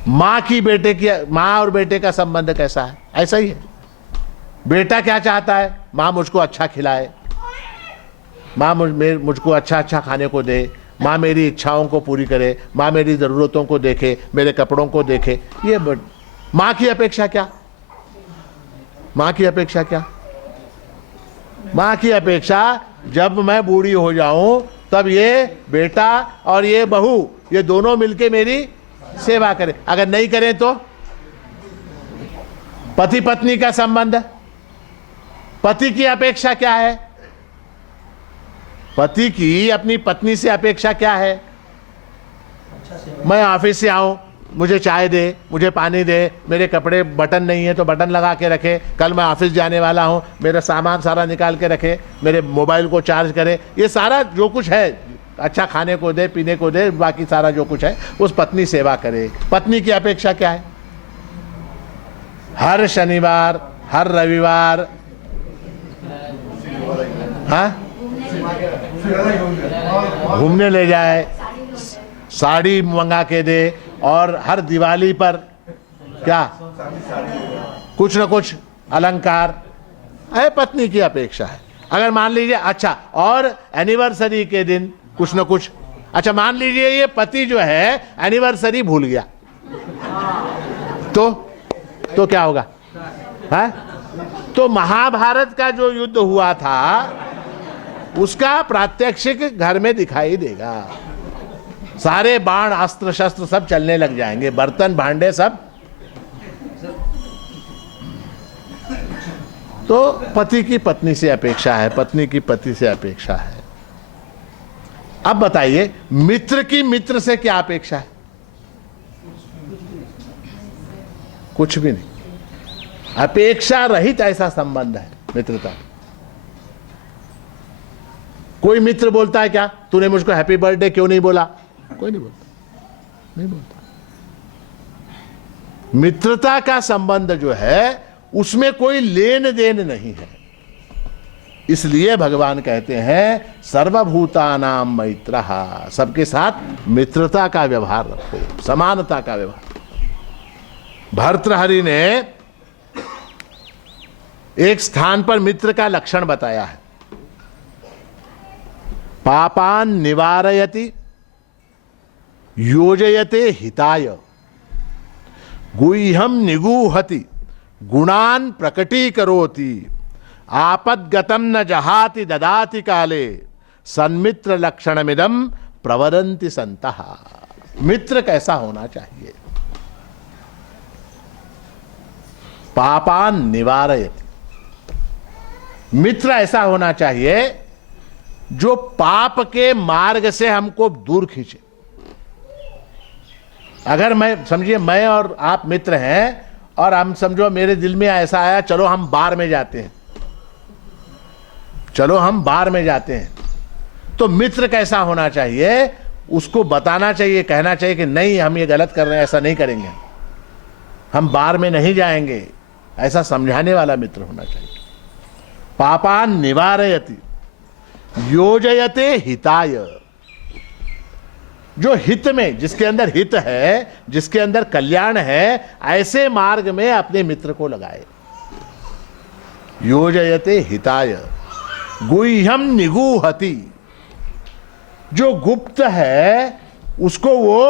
मां और बेटे का संबंध कैसा है? ऐसा ही है। बेटा क्या चाहता है? मां मुझको अच्छा खिलाए, मां मुझको अच्छा अच्छा खाने को दे, मां मेरी इच्छाओं को पूरी करे, मां मेरी जरूरतों को देखे, मेरे कपड़ों को देखे। ये मां की अपेक्षा क्या? मां की अपेक्षा क्या? मां की अपेक्षा जब मैं बूढ़ी हो जाऊं तब ये बेटा और ये बहू ये दोनों मिलके मेरी सेवा करें। अगर नहीं करें तो पति पत्नी का संबंध, पति की अपेक्षा क्या है, पति की अपनी पत्नी से अपेक्षा क्या है? मैं ऑफिस से आऊं, मुझे चाय दे, मुझे पानी दे, मेरे कपड़े बटन नहीं है तो बटन लगा के रखे, कल मैं ऑफिस जाने वाला हूं, मेरा सामान सारा निकाल के रखे, मेरे मोबाइल को चार्ज करे, ये सारा जो कुछ है, अच्छा खाने को दे, पीने को दे, बाकी सारा जो कुछ है उस पत्नी सेवा करे। पत्नी की अपेक्षा क्या है? हर शनिवार, हर रविवार, हाँ, घूमने ले जाए, साड़ी मंगा के दे, और हर दिवाली पर क्या कुछ न कुछ अलंकार है, पत्नी की अपेक्षा है। अगर मान लीजिए अच्छा, और एनिवर्सरी के दिन कुछ न कुछ, अच्छा मान लीजिए ये पति जो है एनिवर्सरी भूल गया, तो क्या होगा? है तो महाभारत का जो युद्ध हुआ था उसका प्रात्यक्षिक घर में दिखाई देगा। सारे बाण, अस्त्र शस्त्र सब चलने लग जाएंगे, बर्तन भांडे सब। तो पति की पत्नी से अपेक्षा है, पत्नी की पति से अपेक्षा है। अब बताइए मित्र की मित्र से क्या अपेक्षा है? कुछ भी नहीं, अपेक्षा रहित ऐसा संबंध है मित्रता। कोई मित्र बोलता है क्या तूने मुझको हैप्पी बर्थडे क्यों नहीं बोला? कोई नहीं बोलता, नहीं बोलता। मित्रता का संबंध जो है उसमें कोई लेन देन नहीं है। इसलिए भगवान कहते हैं सर्वभूतानां मैत्रः, सबके साथ मित्रता का व्यवहार रखो, समानता का व्यवहार। भर्तृहरि ने एक स्थान पर मित्र का लक्षण बताया है। पापान निवारयति योजयते हिताय, गुह्यम निगूहति गुणान प्रकटीकरोति, आपद्गतम न जहाति ददाति काले, सन्मित्र लक्षणमिदं प्रवदन्ति संतः। मित्र कैसा होना चाहिए? पापान निवारयति, मित्र ऐसा होना चाहिए जो पाप के मार्ग से हमको दूर खींचे। अगर मैं समझिए मैं और आप मित्र हैं और हम समझो मेरे दिल में ऐसा आया चलो हम बार में जाते हैं, चलो हम बार में जाते हैं, तो मित्र कैसा होना चाहिए? उसको बताना चाहिए, कहना चाहिए कि नहीं हम ये गलत कर रहे हैं, ऐसा नहीं करेंगे, हम बार में नहीं जाएंगे, ऐसा समझाने वाला मित्र होना चाहिए। पापान निवारयति योजयते हिताय, जो हित में, जिसके अंदर हित है, जिसके अंदर कल्याण है, ऐसे मार्ग में अपने मित्र को लगाए। योजयते हिताय गुह्यम निगूहति, जो गुप्त है उसको वो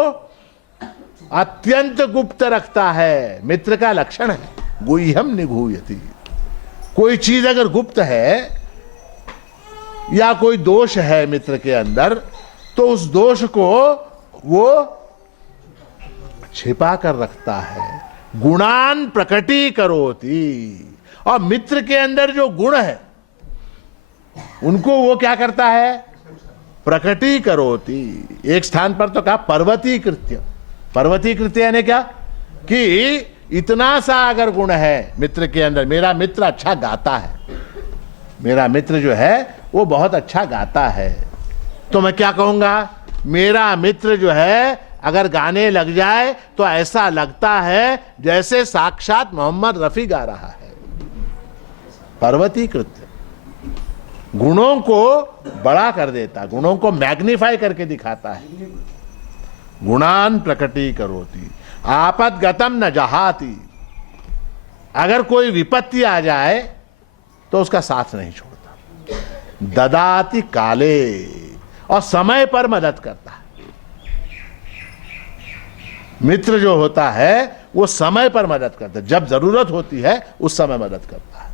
अत्यंत गुप्त रखता है, मित्र का लक्षण है। गुह्यम निगूहति, कोई चीज अगर गुप्त है या कोई दोष है मित्र के अंदर, तो उस दोष को वो छिपा कर रखता है। गुणान प्रकटीकरोति, और मित्र के अंदर जो गुण है उनको वो क्या करता है? प्रकटीकरोति। एक स्थान पर तो कहा पर्वतीकृत्य, पर्वतीकृत्य यानी क्या कि इतना सा अगर गुण है मित्र के अंदर, मेरा मित्र अच्छा गाता है, मेरा मित्र जो है वो बहुत अच्छा गाता है, तो मैं क्या कहूंगा? मेरा मित्र जो है अगर गाने लग जाए तो ऐसा लगता है जैसे साक्षात मोहम्मद रफी गा रहा है। पर्वतीकृत्य, गुणों को बड़ा कर देता, गुणों को मैग्नीफाई करके दिखाता है। गुणान प्रकटीकरोति आपद्गतम न जहाति, अगर कोई विपत्ति आ जाए तो उसका साथ नहीं छोड़ता। ददाति काले, और समय पर मदद करता है। मित्र जो होता है वो समय पर मदद करता है, जब जरूरत होती है उस समय मदद करता है।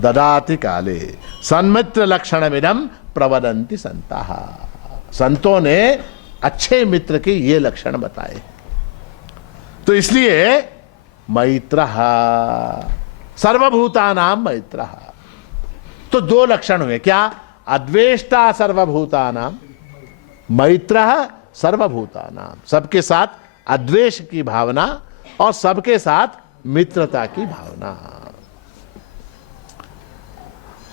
ददाति काले सन्मित्र लक्षणमिदं प्रवदन्ति संतः, संतों ने अच्छे मित्र के ये लक्षण बताए। तो इसलिए मैत्रः, सर्वभूतानां मैत्रः। तो दो लक्षण हुए, क्या? अद्वेष्टा सर्वभूतानां, मैत्रः सर्वभूतानां, सबके साथ अद्वेष की भावना और सबके साथ मित्रता की भावना।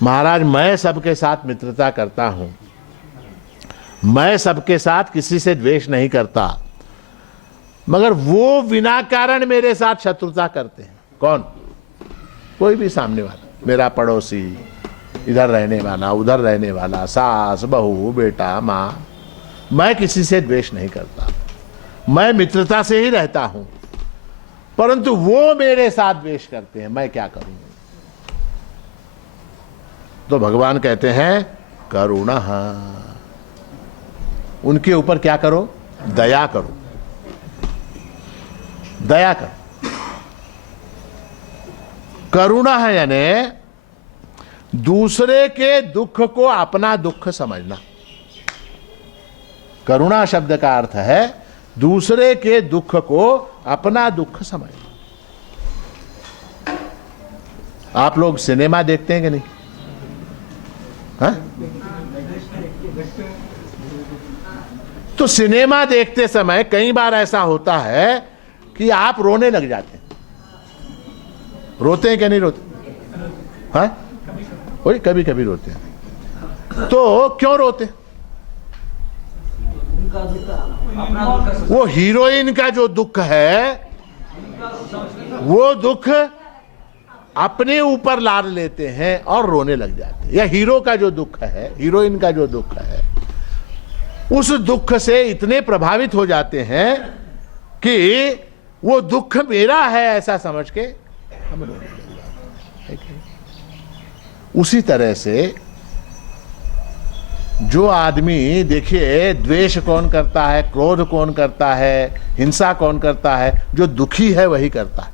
महाराज, मैं सबके साथ मित्रता करता हूं, मैं सबके साथ किसी से द्वेष नहीं करता, मगर वो बिना कारण मेरे साथ शत्रुता करते हैं। कौन? कोई भी सामने वाला, मेरा पड़ोसी, इधर रहने वाला, उधर रहने वाला, सास, बहू, बेटा, माँ, मैं किसी से द्वेष नहीं करता, मैं मित्रता से ही रहता हूं, परंतु वो मेरे साथ द्वेष करते हैं, मैं क्या करूं? तो भगवान कहते हैं करुणा, उनके ऊपर क्या करो? दया करो, दया करो। करुणा है यानी दूसरे के दुख को अपना दुख समझना। करुणा शब्द का अर्थ है दूसरे के दुख को अपना दुख समझना। आप लोग सिनेमा देखते हैं कि नहीं? हाँ? तो सिनेमा देखते समय कई बार ऐसा होता है कि आप रोने लग जाते हैं। रोते हैं कि नहीं रोते? हाँ? वही कभी कभी रोते हैं। तो क्यों रोते? वो हीरोइन का जो दुख है, वो दुख अपने ऊपर लाद लेते हैं और रोने लग जाते हैं। या हीरो का जो दुख है, हीरोइन का जो दुख है, उस दुख से इतने प्रभावित हो जाते हैं कि वो दुख मेरा है ऐसा समझ के हम रोने लग जाते हैं। उसी तरह से जो आदमी, देखिए, द्वेष कौन करता है, क्रोध कौन करता है, हिंसा कौन करता है? जो दुखी है वही करता है।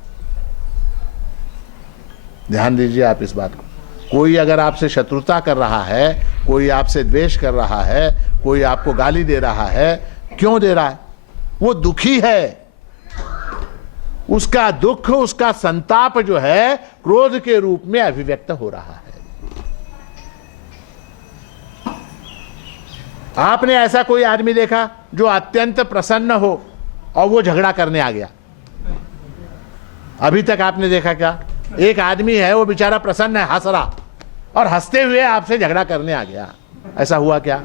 ध्यान दीजिए आप इस बात को। कोई अगर आपसे शत्रुता कर रहा है, कोई आपसे द्वेष कर रहा है, कोई आपको गाली दे रहा है, क्यों दे रहा है? वो दुखी है। उसका दुख, उसका संताप जो है क्रोध के रूप में अभिव्यक्त हो रहा है। आपने ऐसा कोई आदमी देखा जो अत्यंत प्रसन्न हो और वो झगड़ा करने आ गया? अभी तक आपने देखा क्या? एक आदमी है, वो बेचारा प्रसन्न है, हंस रहा, और हंसते हुए आपसे झगड़ा करने आ गया। ऐसा हुआ क्या?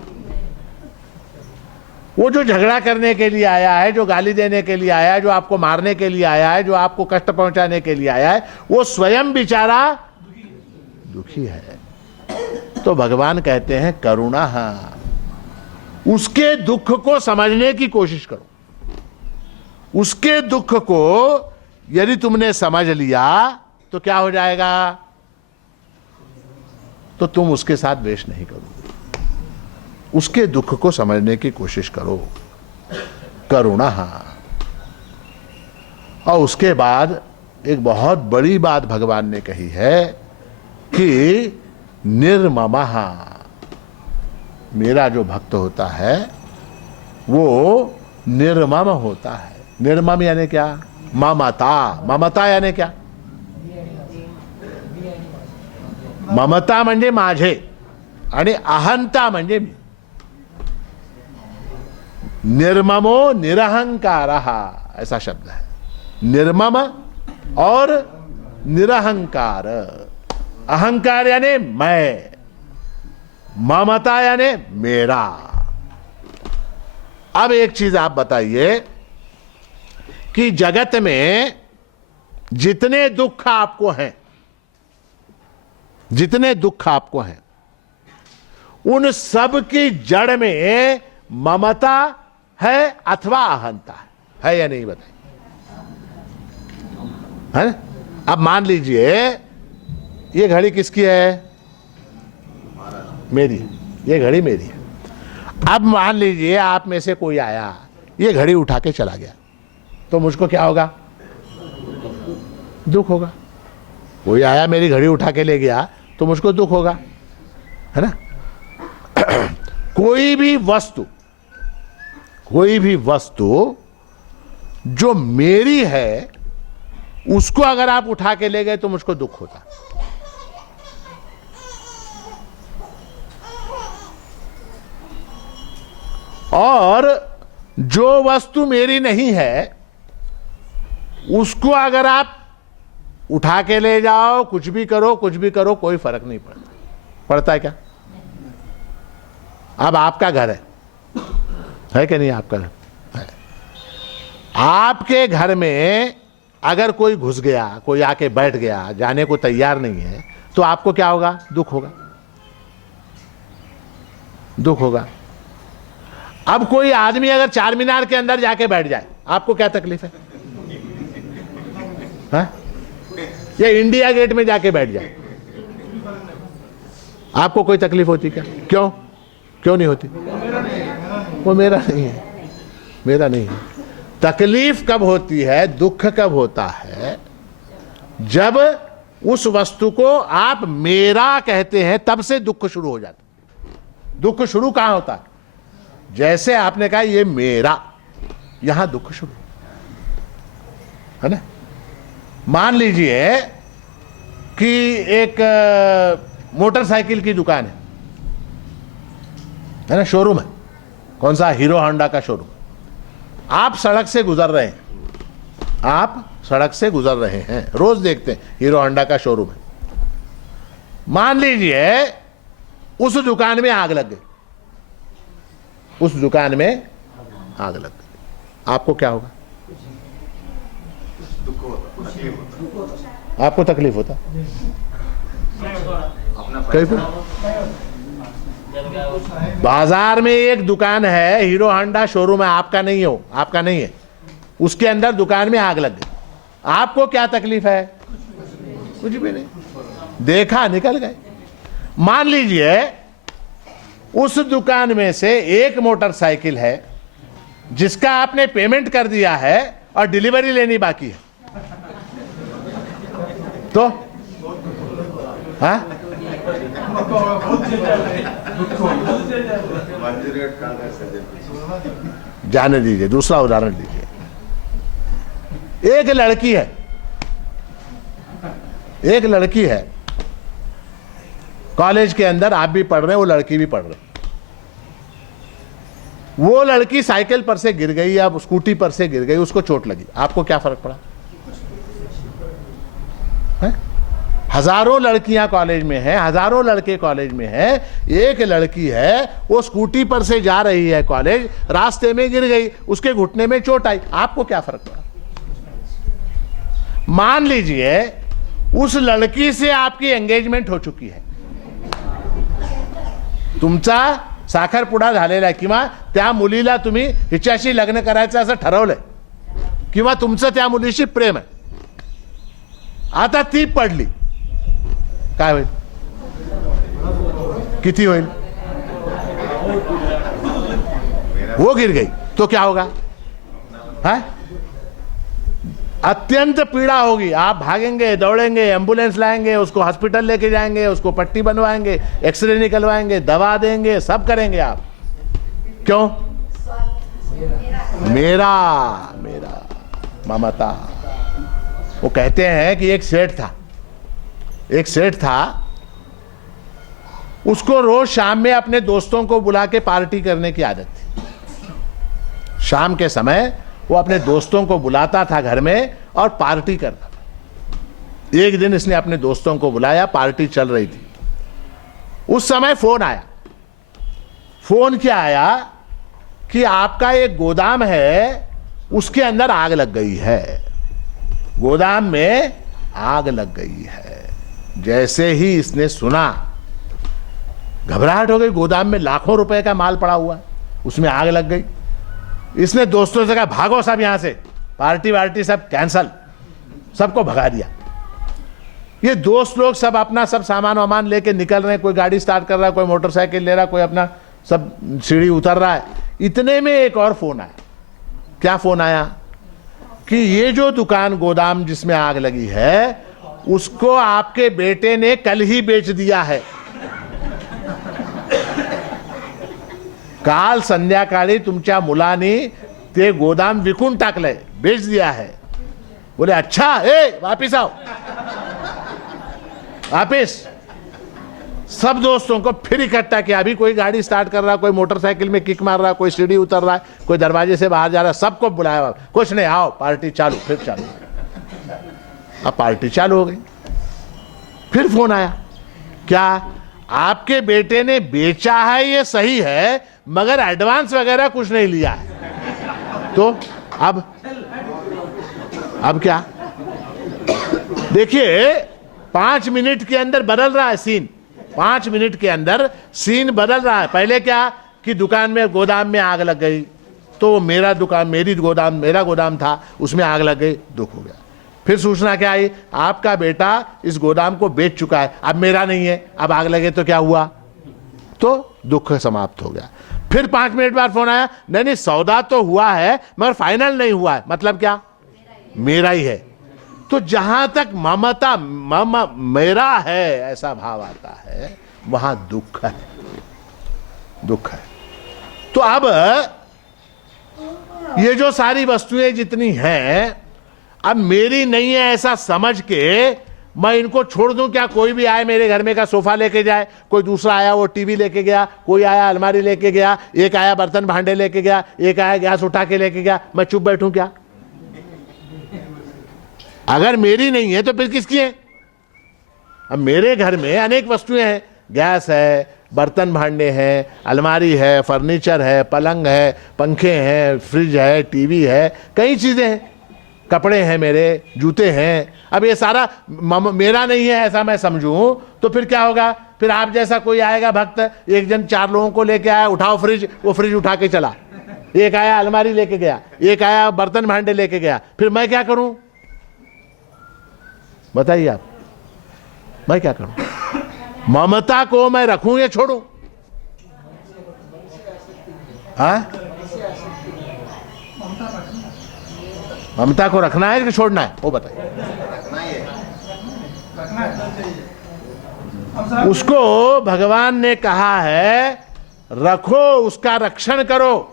वो जो झगड़ा करने के लिए आया है, जो गाली देने के लिए आया है, जो आपको मारने के लिए आया है, जो आपको कष्ट पहुंचाने के लिए आया है, वो स्वयं बेचारा दुखी है। तो भगवान कहते हैं करुणा, उसके दुख को समझने की कोशिश करो। उसके दुख को यदि तुमने समझ लिया तो क्या हो जाएगा? तो तुम उसके साथ द्वेष नहीं करोगे। उसके दुख को समझने की कोशिश करो, करुणा। और उसके बाद एक बहुत बड़ी बात भगवान ने कही है कि निर्ममः, मेरा जो भक्त होता है वो निर्मम होता है। निर्मम यानी क्या? ममता। ममता यानी क्या? ममता म्हणजे माझे आणि अहंता म्हणजे मी। निर्ममो निरहंकारः, ऐसा शब्द है। निर्मम और निरहंकार। अहंकार यानी मैं, ममता यानी मेरा। अब एक चीज आप बताइए कि जगत में जितने दुख आपको हैं, जितने दुख आपको हैं, उन सब की जड़ में ममता है अथवा अहंता है या नहीं? बताइए, है ना? अब मान लीजिए ये घड़ी किसकी है? मेरी। ये घड़ी मेरी है। अब मान लीजिए आप में से कोई आया, ये घड़ी उठा के चला गया, तो मुझको क्या होगा? दुख होगा। कोई आया मेरी घड़ी उठा के ले गया तो मुझको दुख होगा, है ना? कोई भी वस्तु कोई भी वस्तु जो मेरी है उसको अगर आप उठा के ले गए तो मुझको दुख होता। और जो वस्तु मेरी नहीं है उसको अगर आप उठा के ले जाओ, कुछ भी करो कोई फर्क नहीं पड़ता। पड़ता है क्या? अब आपका घर है कि नहीं? आपका घर है। आपके घर में अगर कोई घुस गया, कोई आके बैठ गया, जाने को तैयार नहीं है, तो आपको क्या होगा? दुख होगा, दुख होगा। अब कोई आदमी अगर चार मीनार के अंदर जाके बैठ जाए, आपको क्या तकलीफ है? या इंडिया गेट में जाके बैठ जाए, आपको कोई तकलीफ होती क्या? क्यों? क्यों नहीं होती? वो मेरा नहीं है, मेरा नहीं है। तकलीफ कब होती है, दुख कब होता है? जब उस वस्तु को आप मेरा कहते हैं, तब से दुख शुरू हो जाता। दुख शुरू कहां होता है? जैसे आपने कहा ये मेरा, यहां दुख शुरू है ना। मान लीजिए कि एक मोटरसाइकिल की दुकान है ना, शोरूम है। कौन सा? हीरो होंडा का शोरूम। आप सड़क से गुजर रहे हैं, आप सड़क से गुजर रहे हैं, रोज देखते हैं हीरो होंडा का शोरूम है। मान लीजिए उस दुकान में आग लग गई, उस दुकान में आग लग गई, आपको क्या होगा? आपको तकलीफ होता? बाजार में एक दुकान है, हीरो होंडा शोरूम है, आपका नहीं हो, आपका नहीं है, उसके अंदर दुकान में आग लग गई, आपको क्या तकलीफ है? कुछ भी नहीं, देखा निकल गए। मान लीजिए उस दुकान में से एक मोटरसाइकिल है जिसका आपने पेमेंट कर दिया है और डिलीवरी लेनी बाकी है, तो हाँ? जाने दीजिए, दूसरा उदाहरण दीजिए। एक लड़की है, एक लड़की है कॉलेज के अंदर, आप भी पढ़ रहे हैं, वो लड़की भी पढ़ रही। वो लड़की साइकिल पर से गिर गई या स्कूटी पर से गिर गई, उसको चोट लगी, आपको क्या फर्क पड़ा? है? हजारों लड़कियां कॉलेज में हैं, हजारों लड़के कॉलेज में हैं, एक लड़की है वो स्कूटी पर से जा रही है कॉलेज, रास्ते में गिर गई, उसके घुटने में चोट आई, आपको क्या फर्क पड़ा? मान लीजिए उस लड़की से आपकी एंगेजमेंट हो चुकी है, तुमचा साखरपुडा झालेला आहे, किंवा त्या मुलीला तुम्ही हिच्याशी लग्न करायचं असं ठरवलंय, किंवा तुमचं त्या मुलीशी प्रेम आहे, आता ती पडली, काय होईल? किती होईल? वो गिर गई तो क्या होगा? है? अत्यंत पीड़ा होगी, आप भागेंगे, दौड़ेंगे, एम्बुलेंस लाएंगे, उसको हॉस्पिटल लेके जाएंगे, उसको पट्टी बनवाएंगे, एक्सरे निकलवाएंगे, दवा देंगे, सब करेंगे आप। क्यों? मेरा मेरा ममता। वो कहते हैं कि एक सेठ था, उसको रोज शाम में अपने दोस्तों को बुला के पार्टी करने की आदत थी। शाम के समय वो अपने दोस्तों को बुलाता था घर में और पार्टी करता था। एक दिन इसने अपने दोस्तों को बुलाया, पार्टी चल रही थी, उस समय फोन आया। फोन क्या आया कि आपका एक गोदाम है, उसके अंदर आग लग गई है, गोदाम में आग लग गई है। जैसे ही इसने सुना, घबराहट हो गई, गोदाम में लाखों रुपए का माल पड़ा हुआ, उसमें आग लग गई। इसने दोस्तों से कहा भागो सब यहां से, पार्टी वार्टी सब कैंसल, सबको भगा दिया। ये दोस्त लोग सब अपना सब सामान वामान लेके निकल रहे हैं, कोई गाड़ी स्टार्ट कर रहा है, कोई मोटरसाइकिल ले रहा है, कोई अपना सब सीढ़ी उतर रहा है। इतने में एक और फोन आया। क्या फोन आया? कि ये जो दुकान गोदाम जिसमें आग लगी है, उसको आपके बेटे ने कल ही बेच दिया है। काल संध्याकाळी तुमच्या मुलांनी ते गोदाम विकून टाकलंय, बेच दिया है. बोले अच्छा, वापिस आओ, वापिस. सब दोस्तों को फिर इकट्ठा किया. अभी कोई गाड़ी स्टार्ट कर रहा, कोई मोटरसाइकिल में किक मार रहा, कोई सीढ़ी उतर रहा है, कोई दरवाजे से बाहर जा रहा है, सबको बुलाया. कुछ नहीं, आओ पार्टी चालू. फिर चालू. अब पार्टी चालू हो गई. फिर फोन आया, क्या आपके बेटे ने बेचा है, ये सही है, मगर एडवांस वगैरह कुछ नहीं लिया है. तो अब क्या? देखिए 5 मिनट के अंदर बदल रहा है सीन. 5 मिनट के अंदर सीन बदल रहा है. पहले क्या कि दुकान में, गोदाम में आग लग गई, तो मेरा गोदाम था, उसमें आग लग गई, दुख हो गया. फिर सूचना क्या आई, आपका बेटा इस गोदाम को बेच चुका है, अब मेरा नहीं है, अब आग लगे तो क्या हुआ, तो दुख समाप्त हो गया. फिर 5 मिनट बाद फोन आया, नहीं सौदा तो हुआ है मगर फाइनल नहीं हुआ है. मतलब क्या, मेरा ही है. तो जहां तक ममता मेरा है ऐसा भाव आता है, वहां दुख है. तो अब ये जो सारी वस्तुएं जितनी हैं, अब मेरी नहीं है ऐसा समझ के मैं इनको छोड़ दूं क्या? कोई भी आए मेरे घर में का सोफा लेके जाए, कोई दूसरा आया वो टीवी लेके गया, कोई आया अलमारी लेके गया, एक आया बर्तन भांडे लेके गया, एक आया गैस उठा के लेके गया, मैं चुप बैठूं क्या? अगर मेरी नहीं है तो फिर किसकी है? अब मेरे घर में अनेक वस्तुएं हैं, गैस है, बर्तन भांडे हैं, अलमारी है, फर्नीचर है, पलंग है, पंखे हैं, फ्रिज है, टीवी है, कई चीजें हैं, कपड़े हैं मेरे, जूते हैं. अब ये सारा मेरा नहीं है ऐसा मैं समझूं तो फिर क्या होगा? फिर आप जैसा कोई आएगा भक्त, एक जन 4 लोगों को लेके आया, उठाओ फ्रिज, वो फ्रिज उठा के चला. एक आया अलमारी लेके गया, एक आया बर्तन भांडे लेके गया, फिर मैं क्या करूं? बताइए आप, मैं क्या करूं? ममता को मैं रखूं या छोड़ूं? ममता को रखना है कि छोड़ना है, वो बताइए. उसको भगवान ने कहा है रखो, उसका रक्षण करो,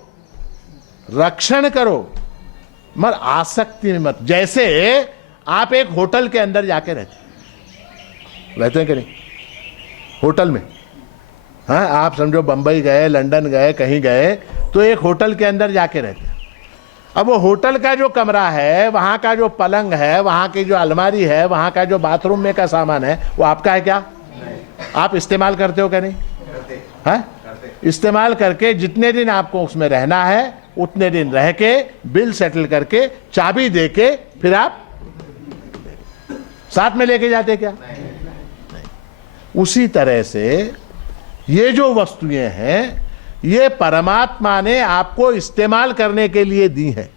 मगर आसक्ति में मत. जैसे आप एक होटल के अंदर जाके रहते हैं कि नहीं? होटल में, हाँ, आप समझो बंबई गए, लंदन गए, कहीं गए, तो एक होटल के अंदर जाके रहते हैं. अब वो होटल का जो कमरा है, वहां का जो पलंग है, वहां की जो अलमारी है, वहां का जो बाथरूम में का सामान है, वो आपका है क्या? आप इस्तेमाल करते हो क्या? नहीं है? इस्तेमाल करके जितने दिन आपको उसमें रहना है उतने दिन रह के बिल सेटल करके चाबी दे के फिर आप साथ में लेके जाते क्या? नहीं. उसी तरह से ये जो वस्तुएं हैं, ये परमात्मा ने आपको इस्तेमाल करने के लिए दी है.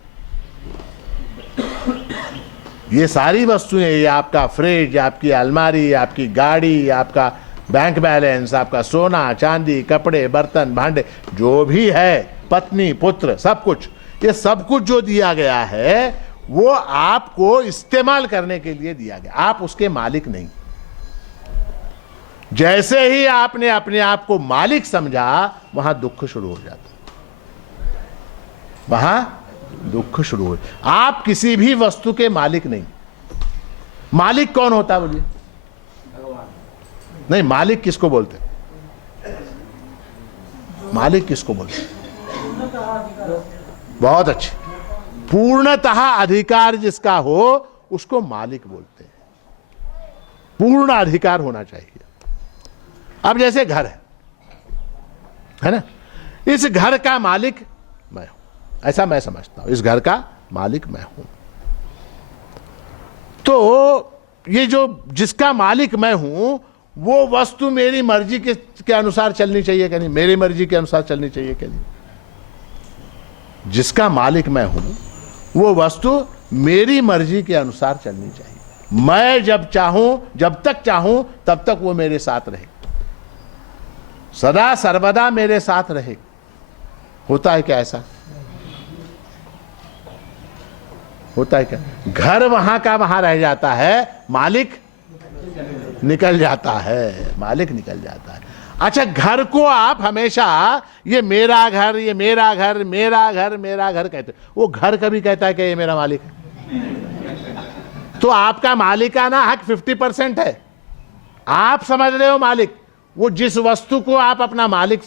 ये सारी वस्तुएं, ये आपका फ्रिज, आपकी अलमारी, आपकी गाड़ी, आपका बैंक बैलेंस, आपका सोना चांदी, कपड़े, बर्तन भांडे, जो भी है, पत्नी पुत्र, सब कुछ, ये सब कुछ जो दिया गया है वो आपको इस्तेमाल करने के लिए दिया गया. आप उसके मालिक नहीं. जैसे ही आपने अपने आप को मालिक समझा, वहां दुख शुरू हो जाता. आप किसी भी वस्तु के मालिक नहीं. मालिक कौन होता है बोलिए? नहीं, मालिक किसको बोलते? मालिक किसको बोलते? बहुत अच्छे. पूर्णतः अधिकार जिसका हो उसको मालिक बोलते हैं. पूर्ण अधिकार होना चाहिए. अब जैसे घर है ना, इस घर का मालिक मैं हूं, ऐसा मैं समझता हूं. इस घर का मालिक मैं हूं. तो ये जो जिसका मालिक मैं हूं, वो वस्तु मेरी मर्जी के अनुसार चलनी चाहिए क्या नहीं? मेरी मर्जी के अनुसार चलनी चाहिए क्या नहीं? जिसका मालिक मैं हूं, वो वस्तु मेरी मर्जी के अनुसार चलनी चाहिए. मैं जब चाहूं, जब तक चाहूं, तब तक वो मेरे साथ रहे, सदा सर्वदा मेरे साथ रहे. होता है क्या ऐसा? होता है क्या? घर वहां का वहां रह जाता है, मालिक निकल जाता है. अच्छा, घर को आप हमेशा ये मेरा घर, ये मेरा घर, मेरा घर, मेरा घर कहते, वो घर कभी कहता है कि ये मेरा मालिक है? तो आपका मालिकाना हक 50% है। आप समझ रहे हो मालिक, वो जिस वस्तु को आप अपना मालिक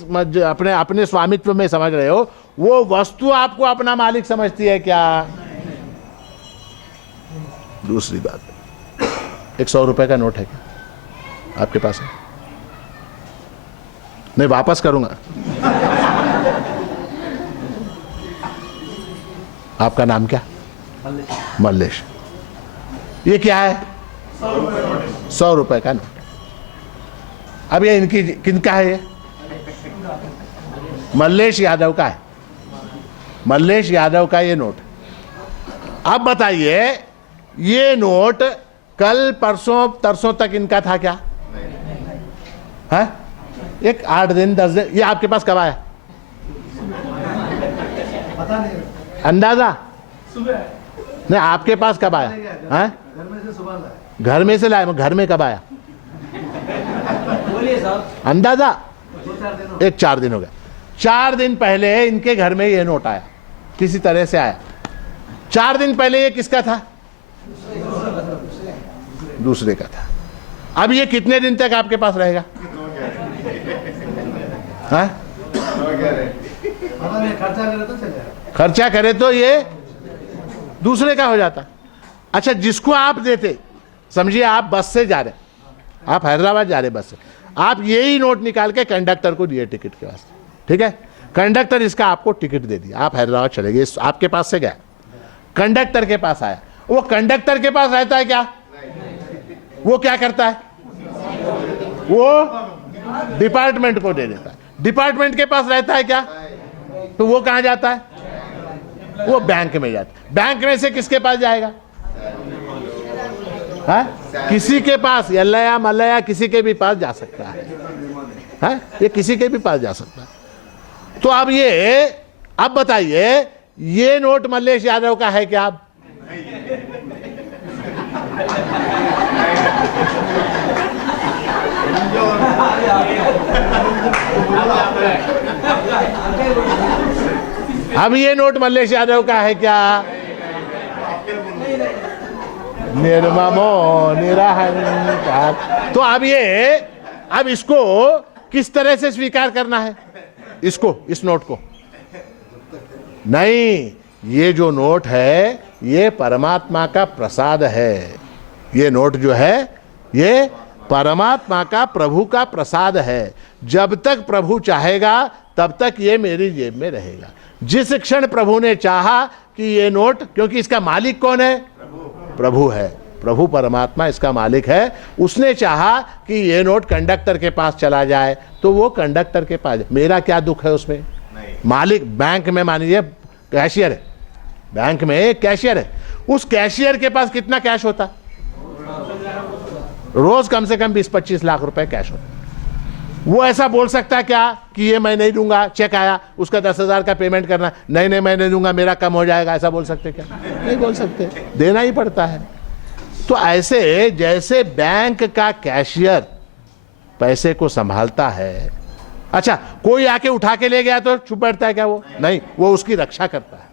अपने अपने स्वामित्व में समझ रहे हो, वो वस्तु आपको अपना मालिक समझती है क्या? दूसरी बात, 100 रुपए का नोट है क्या आपके पास? है नहीं, वापस करूंगा। आपका नाम क्या? मल्लेश। ये क्या है? 100 रुपए का नोट। अब ये इनकी किनका है? ये मल्लेश यादव का है। मल्लेश यादव का ये नोट। अब बताइए, ये नोट कल परसों तरसों तक इनका था क्या? है? एक 8 दिन 10 दिन। ये आपके पास कब आया? पता नहीं, अंदाजा सुबह नहीं, आपके पास कब आया? हैं? घर में से सुबह लाया। घर में से लाया, घर में कब आया? बोलिए साहब। अंदाजा 2-4 दिन हो। 4 दिन हो गया। 4 दिन पहले इनके घर में ये नोट आया, किसी तरह से आया। 4 दिन पहले ये किसका था? दूसरे का था। अब ये कितने दिन तक आपके पास रहेगा? हाँ? पता नहीं, खर्चा करे तो चल जाएगा। खर्चा करे तो ये दूसरे का हो जाता। अच्छा, जिसको आप देते, समझिए आप बस से जा रहे, आप हैदराबाद जा रहे बस से, आप यही नोट निकाल के कंडक्टर को दिए टिकट के वास्ते, ठीक है? कंडक्टर इसका आपको टिकट दे दिया, आप हैदराबाद चले गए, आपके पास से गया, कंडक्टर के पास आया। वो कंडक्टर के पास रहता है क्या? वो क्या करता है? वो डिपार्टमेंट को दे देता है। डिपार्टमेंट के पास रहता है क्या? तो वो कहां जाता है? वो बैंक में जाता है। बैंक में से किसके पास जाएगा? है? किसी के पास, यल्लया मल्लया किसी के भी पास जा सकता है? ये किसी के भी पास जा सकता है। तो अब ये, अब बताइए, ये नोट मल्लेश यादव का है क्या? अब अब ये नोट मल्लेश यादव का है क्या? निर्ममो निरहंकार। तो अब ये, अब इसको किस तरह से स्वीकार करना है? इसको, इस नोट को नहीं, ये जो नोट है ये परमात्मा का प्रसाद है। ये नोट जो है ये परमात्मा का, प्रभु का प्रसाद है। जब तक प्रभु चाहेगा तब तक ये मेरी जेब में रहेगा। जिस क्षण प्रभु ने चाहा कि ये नोट, क्योंकि इसका मालिक कौन है? प्रभु है, प्रभु परमात्मा इसका मालिक है। उसने चाहा कि ये नोट कंडक्टर के पास चला जाए, तो वो कंडक्टर के पास। मेरा क्या दुख है उसमें? मालिक बैंक में, मानिए कैशियर है, बैंक में एक कैशियर है, उस कैशियर के पास कितना कैश होता? रोज कम से कम 20-25 लाख रुपए कैश होता। वो ऐसा बोल सकता है क्या कि ये मैं नहीं दूंगा, चेक आया उसका 10,000 का पेमेंट करना, नहीं नहीं मैं नहीं दूंगा, मेरा कम हो जाएगा, ऐसा बोल सकते क्या? नहीं बोल सकते, देना ही पड़ता है। तो ऐसे जैसे बैंक का कैशियर पैसे को संभालता है, अच्छा कोई आके उठा के ले गया तो चुप बैठता है क्या? वो नहीं, वो उसकी रक्षा करता है,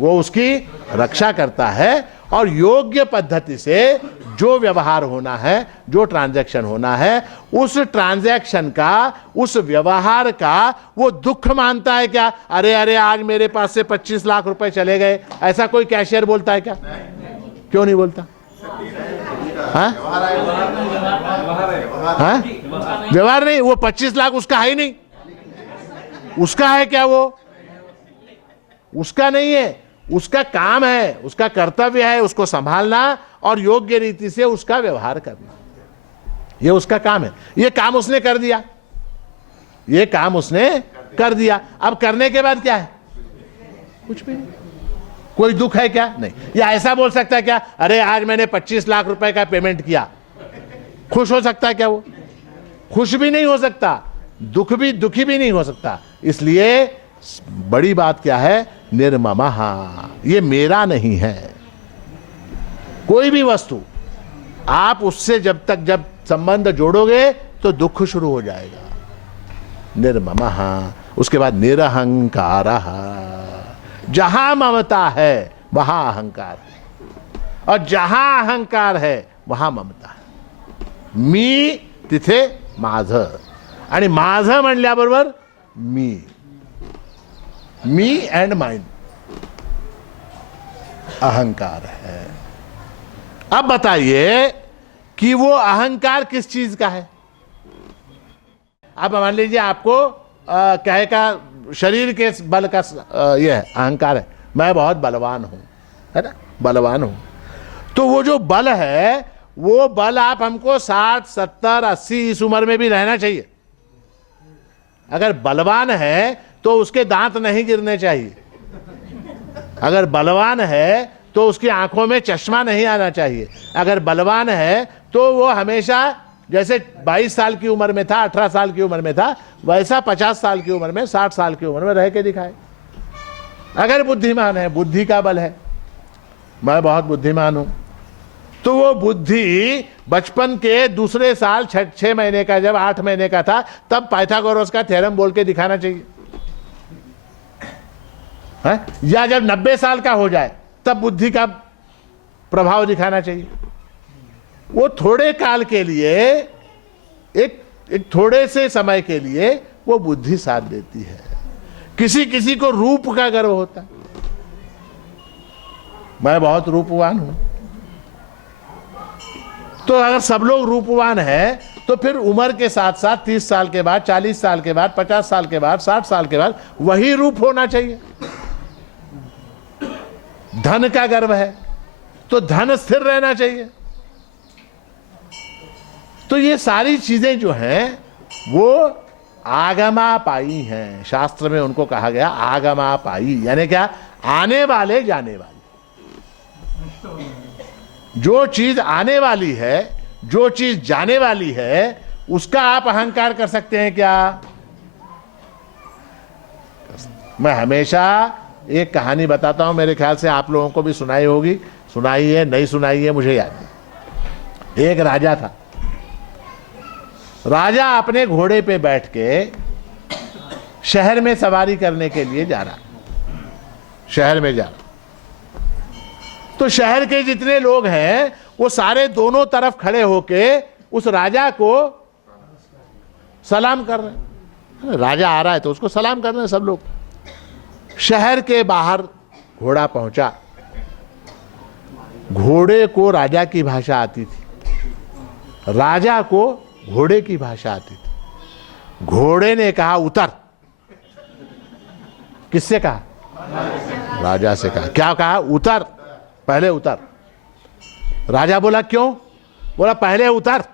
वो उसकी रक्षा करता है। और योग्य पद्धति से जो व्यवहार होना है, जो ट्रांजैक्शन होना है, उस ट्रांजैक्शन का, उस व्यवहार का वो दुख मानता है क्या? अरे अरे आज मेरे पास से 25 लाख रुपए चले गए, ऐसा कोई कैशियर बोलता है क्या? क्यों नहीं बोलता? हाँ? हाँ? व्यवहार नहीं, वो 25 लाख उसका है ही नहीं। उसका है क्या? वो उसका नहीं है, उसका काम है, उसका कर्तव्य है उसको संभालना और योग्य रीति से उसका व्यवहार करना। ये उसका काम है। ये काम उसने कर दिया, ये काम उसने कर दिया। अब करने के बाद क्या है? कुछ भी नहीं। कोई दुख है क्या? नहीं। या ऐसा बोल सकता है क्या? अरे आज मैंने 25 लाख रुपए का पेमेंट किया, खुश हो सकता है क्या? वो खुश भी नहीं हो सकता, दुखी भी नहीं हो सकता। इसलिए बड़ी बात क्या है? निर्ममः, ये मेरा नहीं है। कोई भी वस्तु आप उससे जब संबंध जोड़ोगे तो दुख शुरू हो जाएगा। निर्ममः, उसके बाद निरहंकारः। जहां ममता है वहां अहंकार है, और जहां अहंकार है वहां ममता है। मी तिथे माझं, आणि माझं म्हणल्याबरोबर मी अँड माइन, अहंकार है। अब बताइए कि वो अहंकार किस चीज का है। अब मान लीजिए आपको कहे का शरीर के बल का ये है, अहंकार है, मैं बहुत बलवान हूं, है ना, बलवान हूं। तो वो जो बल है, वो बल आप हमको 60, 70, 80 इस उम्र में भी रहना चाहिए। अगर बलवान है तो उसके दांत नहीं गिरने चाहिए, अगर बलवान है तो उसकी आंखों में चश्मा नहीं आना चाहिए, अगर बलवान है तो वो हमेशा जैसे 22 साल की उम्र में था, 18 साल की उम्र में था, वैसा 50 साल की उम्र में, 60 साल की उम्र में रह के दिखाए। अगर बुद्धिमान है, बुद्धि का बल है, मैं बहुत बुद्धिमान हूं, तो वो बुद्धि बचपन के दूसरे साल 6 महीने का, जब 8 महीने का था, तब पाइथागोरस का थ्योरम बोल के दिखाना चाहिए है? या जब 90 साल का हो जाए तब बुद्धि का प्रभाव दिखाना चाहिए। वो थोड़े काल के लिए, एक थोड़े से समय के लिए वो बुद्धि साथ देती है। किसी किसी को रूप का गर्व होता है, मैं बहुत रूपवान हूं। तो अगर सब लोग रूपवान हैं तो फिर उम्र के साथ साथ 30 साल के बाद, 40 साल के बाद, 50 साल के बाद, 60 साल के बाद वही रूप होना चाहिए। धन का गर्व है तो धन स्थिर रहना चाहिए। तो ये सारी चीजें जो हैं वो आगमापाई हैं, शास्त्र में उनको कहा गया आगमापाई, यानी क्या, आने वाले जाने वाले। जो चीज आने वाली है, जो चीज जाने वाली है, उसका आप अहंकार कर सकते हैं क्या? मैं हमेशा एक कहानी बताता हूं, मेरे ख्याल से आप लोगों को भी सुनाई होगी, सुनाई है नहीं सुनाई है मुझे याद नहीं। एक राजा था, राजा अपने घोड़े पे बैठ के शहर में सवारी करने के लिए जा रहा, शहर में जा रहा। तो शहर के जितने लोग हैं वो सारे दोनों तरफ खड़े होके उस राजा को सलाम कर रहे हैं। राजा आ रहा है तो उसको सलाम कर रहे हैं सब लोग। शहर के बाहर घोड़ा पहुंचा, घोड़े को राजा की भाषा आती थी, राजा को घोड़े की भाषा आती थी। घोड़े ने कहा उतर। किससे कहा? राजा से कहा। क्या कहा? उतर, पहले उतर। राजा बोला क्यों? बोला पहले उतर।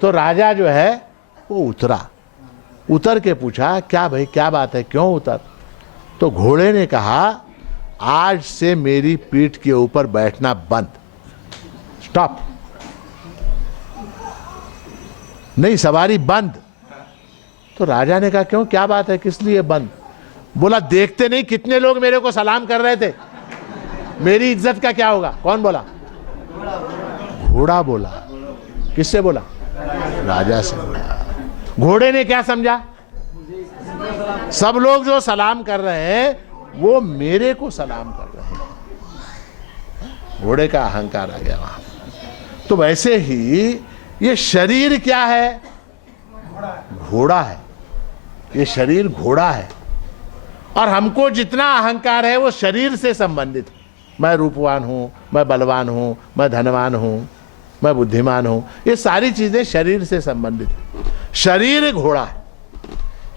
तो राजा जो है वो उतरा, उतर के पूछा क्या भाई क्या बात है, क्यों उतर? तो घोड़े ने कहा आज से मेरी पीठ के ऊपर बैठना बंद, स्टॉप, नहीं सवारी बंद। तो राजा ने कहा क्यों, क्या बात है, किस लिए बंद? बोला देखते नहीं कितने लोग मेरे को सलाम कर रहे थे, मेरी इज्जत का क्या होगा? कौन बोला? घोड़ा बोला। किससे बोला? राजा से बोला। घोड़े ने क्या समझा? सब लोग जो सलाम कर रहे हैं वो मेरे को सलाम कर रहे हैं। घोड़े का अहंकार आ गया वहां। तो वैसे ही ये शरीर क्या है? घोड़ा है। ये शरीर घोड़ा है, और हमको जितना अहंकार है वो शरीर से संबंधित है। मैं रूपवान हूं, मैं बलवान हूं, मैं धनवान हूं, मैं बुद्धिमान हूं, ये सारी चीजें शरीर से संबंधित है। शरीर घोड़ा है,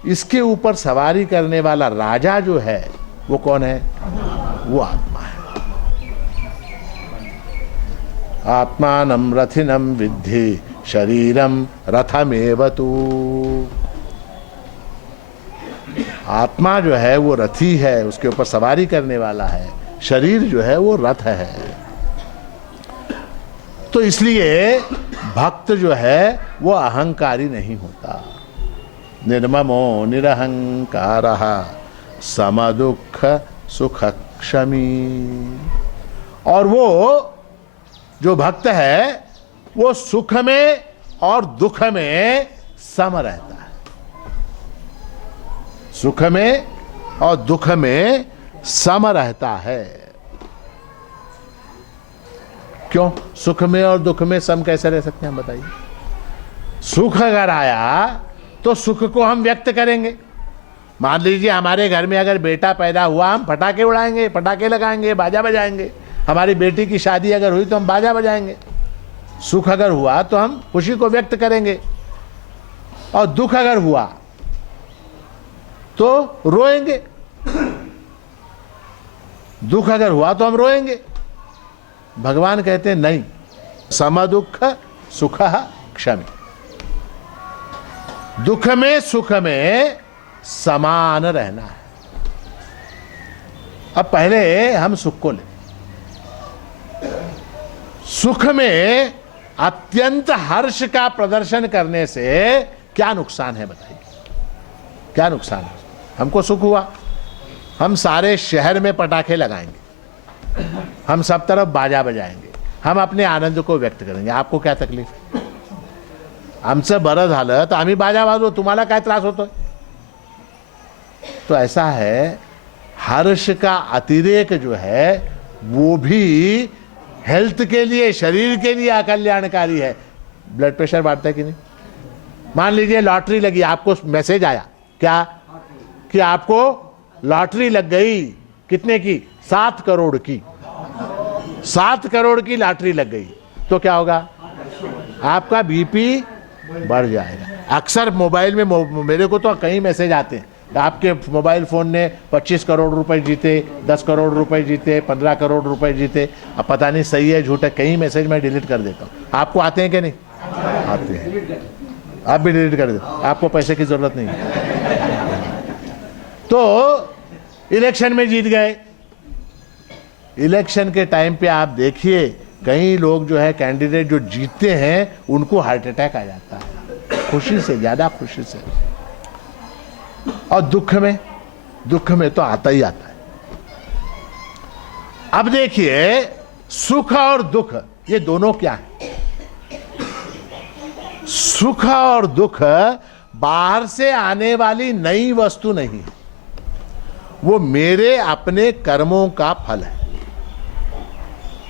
इसके ऊपर सवारी करने वाला राजा जो है वो कौन है? वो आत्मा है। आत्मानं रथिनं विद्धि शरीरम रथमेव तु। आत्मा जो है वो रथी है, उसके ऊपर सवारी करने वाला है। शरीर जो है वो रथ है। तो इसलिए भक्त जो है वो अहंकारी नहीं होता। निर्ममो निरहंकारः समदुःख सुख क्षमी। और वो जो भक्त है वो सुख में और दुख में सम रहता है। सुख में और दुख में सम रहता है। क्यों? सुख में और दुख में सम कैसे रह सकते हैं, बताइए। सुख अगर आया तो सुख को हम व्यक्त करेंगे। मान लीजिए हमारे घर में अगर बेटा पैदा हुआ, हम पटाखे उड़ाएंगे, पटाखे लगाएंगे, बाजा बजाएंगे। हमारी बेटी की शादी अगर हुई तो हम बाजा बजाएंगे। सुख अगर हुआ तो हम खुशी को व्यक्त करेंगे, और दुख अगर हुआ तो रोएंगे। दुख अगर हुआ तो हम रोएंगे। भगवान कहते हैं नहीं, सम दुख सुख क्षमी। दुख में सुख में समान रहना है। अब पहले हम सुख को लें। सुख में अत्यंत हर्ष का प्रदर्शन करने से क्या नुकसान है, बताइए। क्या नुकसान है? हमको सुख हुआ, हम सारे शहर में पटाखे लगाएंगे, हम सब तरफ बाजा बजाएंगे, हम अपने आनंद को व्यक्त करेंगे। आपको क्या तकलीफ है? आमचं बरं झालं तर आम्ही बाजा वाजवू, तुम्हाला काय त्रास होतोय? तो ऐसा है, हर्ष का अतिरेक जो है वो भी हेल्थ के लिए, शरीर के लिए अकल्याणकारी है। ब्लड प्रेशर बढ़ता है कि नहीं? मान लीजिए लॉटरी लगी, आपको मैसेज आया क्या कि आपको लॉटरी लग गई। कितने की? 7 करोड़ की। 7 करोड़ की लॉटरी लग गई तो क्या होगा? आपका बीपी बढ़ जाएगा। अक्सर मोबाइल में मेरे को तो कई मैसेज आते हैं, आपके मोबाइल फोन ने 25 करोड़ रुपए जीते, 10 करोड़ रुपए जीते, 15 करोड़ रुपए जीते। अब पता नहीं सही है झूठ है, कई मैसेज मैं डिलीट कर देता हूँ। आपको आते हैं कि नहीं? आते हैं, आप भी डिलीट कर देते, आपको पैसे की जरूरत नहीं है। तो इलेक्शन में जीत गए। इलेक्शन के टाइम पे आप देखिए कई लोग जो है कैंडिडेट जो जीतते हैं उनको हार्ट अटैक आ जाता है, खुशी से, ज्यादा खुशी से। और दुख में तो आता ही आता है। अब देखिए सुख और दुख ये दोनों क्या है? सुख और दुख बाहर से आने वाली नई वस्तु नहीं है, वो मेरे अपने कर्मों का फल है।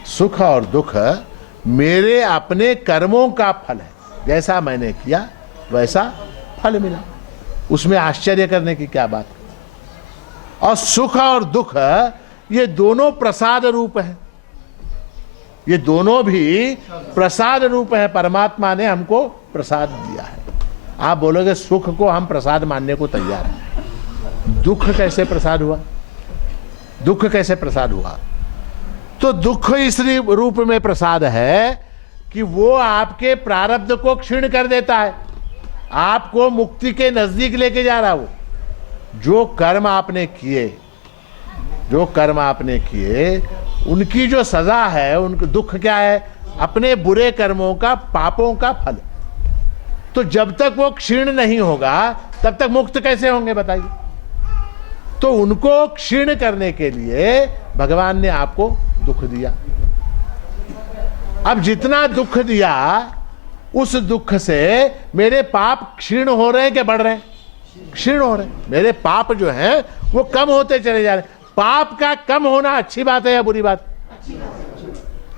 सुख और दुख मेरे अपने कर्मों का फल है। जैसा मैंने किया वैसा फल मिला, उसमें आश्चर्य करने की क्या बात है। और सुख और दुख ये दोनों प्रसाद रूप है, ये दोनों भी प्रसाद रूप है। परमात्मा ने हमको प्रसाद दिया है। आप बोलोगे सुख को हम प्रसाद मानने को तैयार हैं, दुख कैसे प्रसाद हुआ? दुख कैसे प्रसाद हुआ? तो दुख इस रूप में प्रसाद है कि वो आपके प्रारब्ध को क्षीण कर देता है, आपको मुक्ति के नजदीक लेके जा रहा। वो जो कर्म आपने किए उनकी जो सजा है, उनका दुख क्या है? अपने बुरे कर्मों का, पापों का फल। तो जब तक वो क्षीण नहीं होगा तब तक मुक्त कैसे होंगे, बताइए। तो उनको क्षीण करने के लिए भगवान ने आपको दुख दिया। अब जितना दुख दिया उस दुख से मेरे पाप क्षीण हो रहे हैं कि बढ़ रहे हैं? क्षीण हो रहे हैं। मेरे पाप जो हैं वो कम होते चले जा रहे हैं। पाप का कम होना अच्छी बात है या बुरी बात?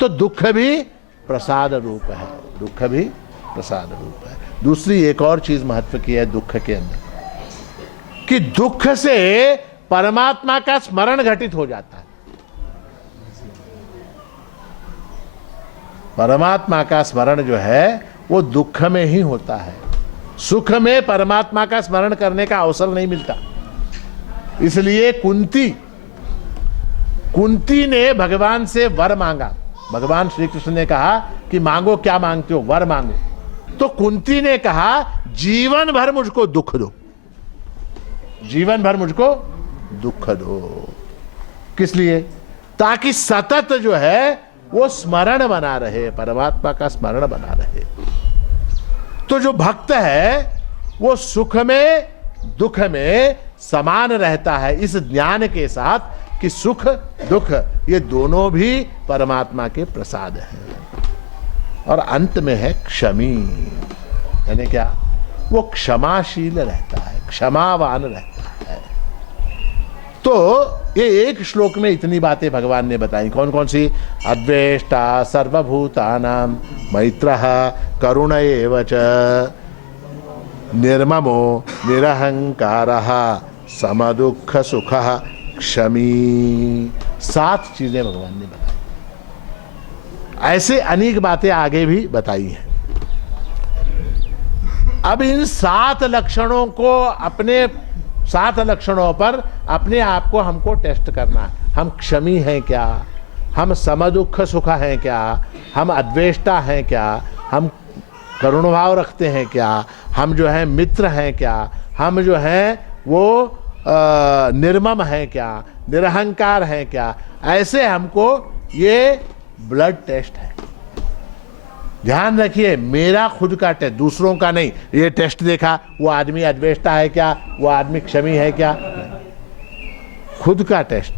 तो दुख भी प्रसाद रूप है, दुख भी प्रसाद रूप है। दूसरी एक और चीज महत्व की है दुख के अंदर, कि दुख से परमात्मा का स्मरण घटित हो जाता है। परमात्मा का स्मरण जो है वो दुख में ही होता है, सुख में परमात्मा का स्मरण करने का अवसर नहीं मिलता। इसलिए कुंती ने भगवान से वर मांगा। भगवान श्री कृष्ण ने कहा कि मांगो, क्या मांगते हो? वर मांगो। तो कुंती ने कहा जीवन भर मुझको दुख दो, जीवन भर मुझको दुख दो। किस लिए? ताकि सतत जो है वो स्मरण बना रहे, परमात्मा का स्मरण बना रहे। तो जो भक्त है वो सुख में दुख में समान रहता है, इस ज्ञान के साथ कि सुख दुख ये दोनों भी परमात्मा के प्रसाद हैं। और अंत में है क्षमी, यानी क्या? वो क्षमाशील रहता है, क्षमावान रहता है। तो ये एक श्लोक में इतनी बातें भगवान ने बताई। कौन कौन सी? अद्वेष्टा सर्वभूतानां मैत्रः करुण एव च निर्ममो निरहंकारः समदुःख सुखः क्षमी। 7 चीजें भगवान ने बताई। ऐसे अनेक बातें आगे भी बताई हैं। अब इन 7 लक्षणों को, अपने 7 लक्षणों पर अपने आप को हमको टेस्ट करना है। हम क्षमी हैं क्या? हम समदुःख सुख हैं क्या? हम अद्वेष्टा हैं क्या? हम करुण भाव रखते हैं क्या? हम जो है मित्र हैं क्या? हम जो हैं वो निर्मम हैं क्या? निरहंकार हैं क्या? ऐसे हमको ये ब्लड टेस्ट है। ध्यान रखिए, मेरा खुद का टेस्ट, दूसरों का नहीं। ये टेस्ट देखा, वो आदमी अद्वेष्टा है क्या? वो आदमी क्षमी है क्या? खुद का टेस्ट।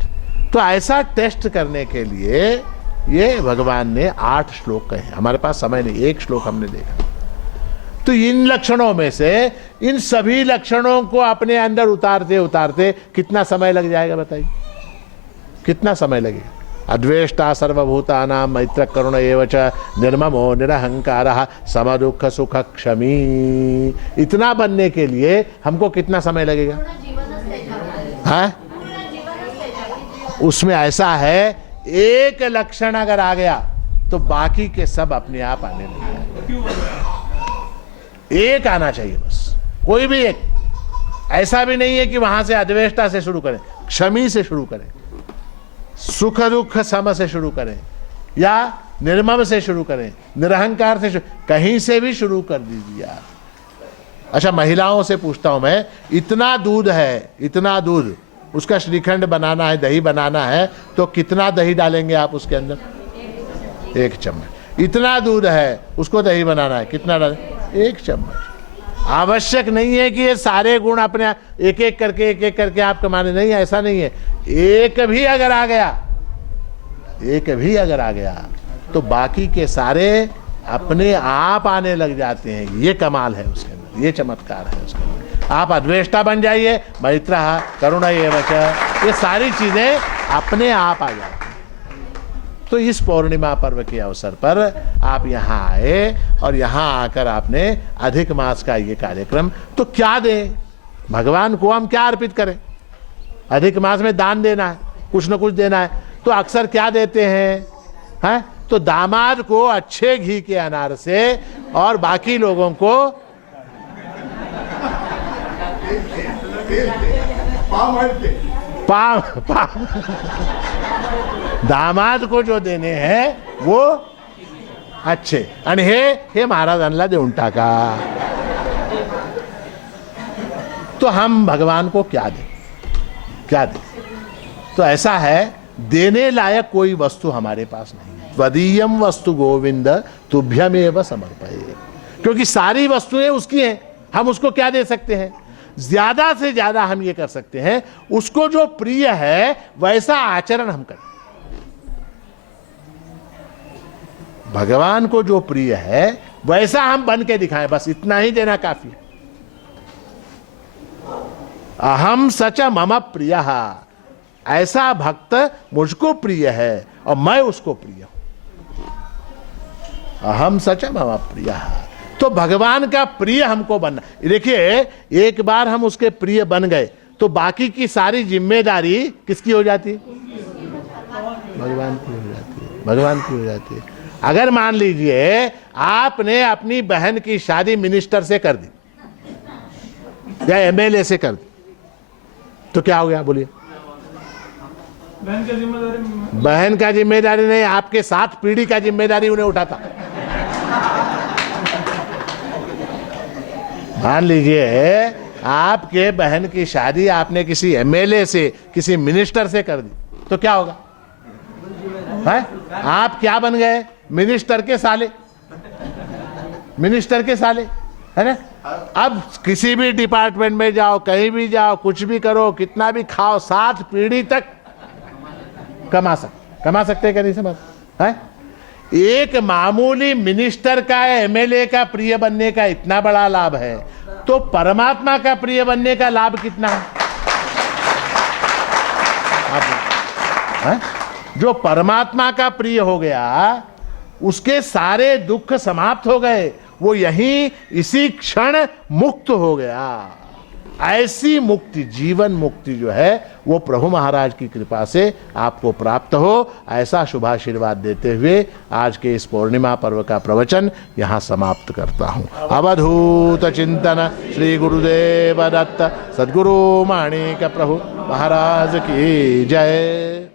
तो ऐसा टेस्ट करने के लिए ये भगवान ने 8 श्लोक कहे। हमारे पास समय नहीं, 1 श्लोक हमने देखा। तो इन लक्षणों में से इन सभी लक्षणों को अपने अंदर उतारते उतारते कितना समय लग जाएगा बताइए? कितना समय लगेगा? अद्वेष्टा सर्वभूतानां मैत्र करुण एव च निर्ममो निरहंकारः समदुःख सुख क्षमी। इतना बनने के लिए हमको कितना समय लगेगा? हाँ? उसमें ऐसा है, एक लक्षण अगर आ गया तो बाकी के सब अपने आप आने लगेंगे। एक आना चाहिए बस, कोई भी एक। ऐसा भी नहीं है कि वहां से अद्वेष्टा से शुरू करें, क्षमी से शुरू करें, सुख दुख सम से शुरू करें, या निर्मम से शुरू करें, निरहंकार से कहीं से भी शुरू कर दीजिए आप। अच्छा, महिलाओं से पूछता हूं मैं, इतना दूध है, इतना दूध, उसका श्रीखंड बनाना है, दही बनाना है, तो कितना दही डालेंगे आप उसके अंदर? 1 चम्मच। इतना दूध है, उसको दही बनाना है, कितना डालें? 1 चम्मच। आवश्यक नहीं है कि ये सारे गुण अपने एक एक करके आप कमाने, नहीं, ऐसा नहीं है। एक भी अगर आ गया तो बाकी के सारे अपने आप आने लग जाते हैं। ये कमाल है उसके अंदर, ये चमत्कार है उसके अंदर। आप अद्वेष्टा बन जाइए, मैत्रः करुण एव च, ये सारी चीजें अपने आप आ जाती हैं। तो इस पौर्णिमा पर्व के अवसर पर आप यहाँ आए और यहाँ आकर आपने अधिक मास का ये कार्यक्रम, तो क्या दें भगवान को? हम क्या अर्पित करें? अधिक मास में दान देना है, कुछ न कुछ देना है, तो अक्सर क्या देते हैं? तो दामाद को अच्छे घी के अनार से और बाकी लोगों को दामाद को जो देने हैं वो अच्छे, आणि हे महाराजांना देऊन टाका। तो हम भगवान को क्या दें? क्या दें? तो ऐसा है, देने लायक कोई वस्तु हमारे पास नहीं। त्वदीयम वस्तु गोविंद तुभ्यमेव समर्पये। क्योंकि सारी वस्तुएं उसकी हैं, हम उसको क्या दे सकते हैं? ज्यादा से ज्यादा हम ये कर सकते हैं, उसको जो प्रिय है वैसा आचरण हम करें। भगवान को जो प्रिय है वैसा हम बन के दिखाएं, बस इतना ही देना काफी। अहम सच मम प्रियः, ऐसा भक्त मुझको प्रिय है और मैं उसको प्रिय हूं। अहम सच मम प्रियः, तो भगवान का प्रिय हमको बनना। देखिए, एक बार हम उसके प्रिय बन गए तो बाकी की सारी जिम्मेदारी किसकी हो जाती है? भगवान की हो जाती है, भगवान की हो जाती है। अगर मान लीजिए आपने अपनी बहन की शादी मिनिस्टर से कर दी या एमएलए से कर दी, तो क्या हो गया? बोलिए। बहन का जिम्मेदारी नहीं, आपके 7 पीढ़ी का जिम्मेदारी उन्हें उठाता। मान लीजिए आपके बहन की शादी आपने किसी एमएलए से, किसी मिनिस्टर से कर दी, तो क्या होगा? है? आप क्या बन गए? मिनिस्टर के साले, मिनिस्टर के साले, है ना? अब किसी भी डिपार्टमेंट में जाओ, कहीं भी जाओ, कुछ भी करो, कितना भी खाओ, 7 पीढ़ी तक कमा सकते क्या? नहीं समझ है? एक मामूली मिनिस्टर का, एमएलए का प्रिय बनने का इतना बड़ा लाभ है। तो परमात्मा का प्रिय बनने का लाभ कितना है? हैं? जो परमात्मा का प्रिय हो गया उसके सारे दुख समाप्त हो गए, वो यहीं इसी क्षण मुक्त हो गया। ऐसी मुक्ति, जीवन मुक्ति जो है वो प्रभु महाराज की कृपा से आपको प्राप्त हो, ऐसा शुभाशीर्वाद देते हुए आज के इस पूर्णिमा पर्व का प्रवचन यहाँ समाप्त करता हूँ। अवधूत चिंतन श्री गुरुदेव दत्त सद्गुरु माणिक प्रभु महाराज की जय।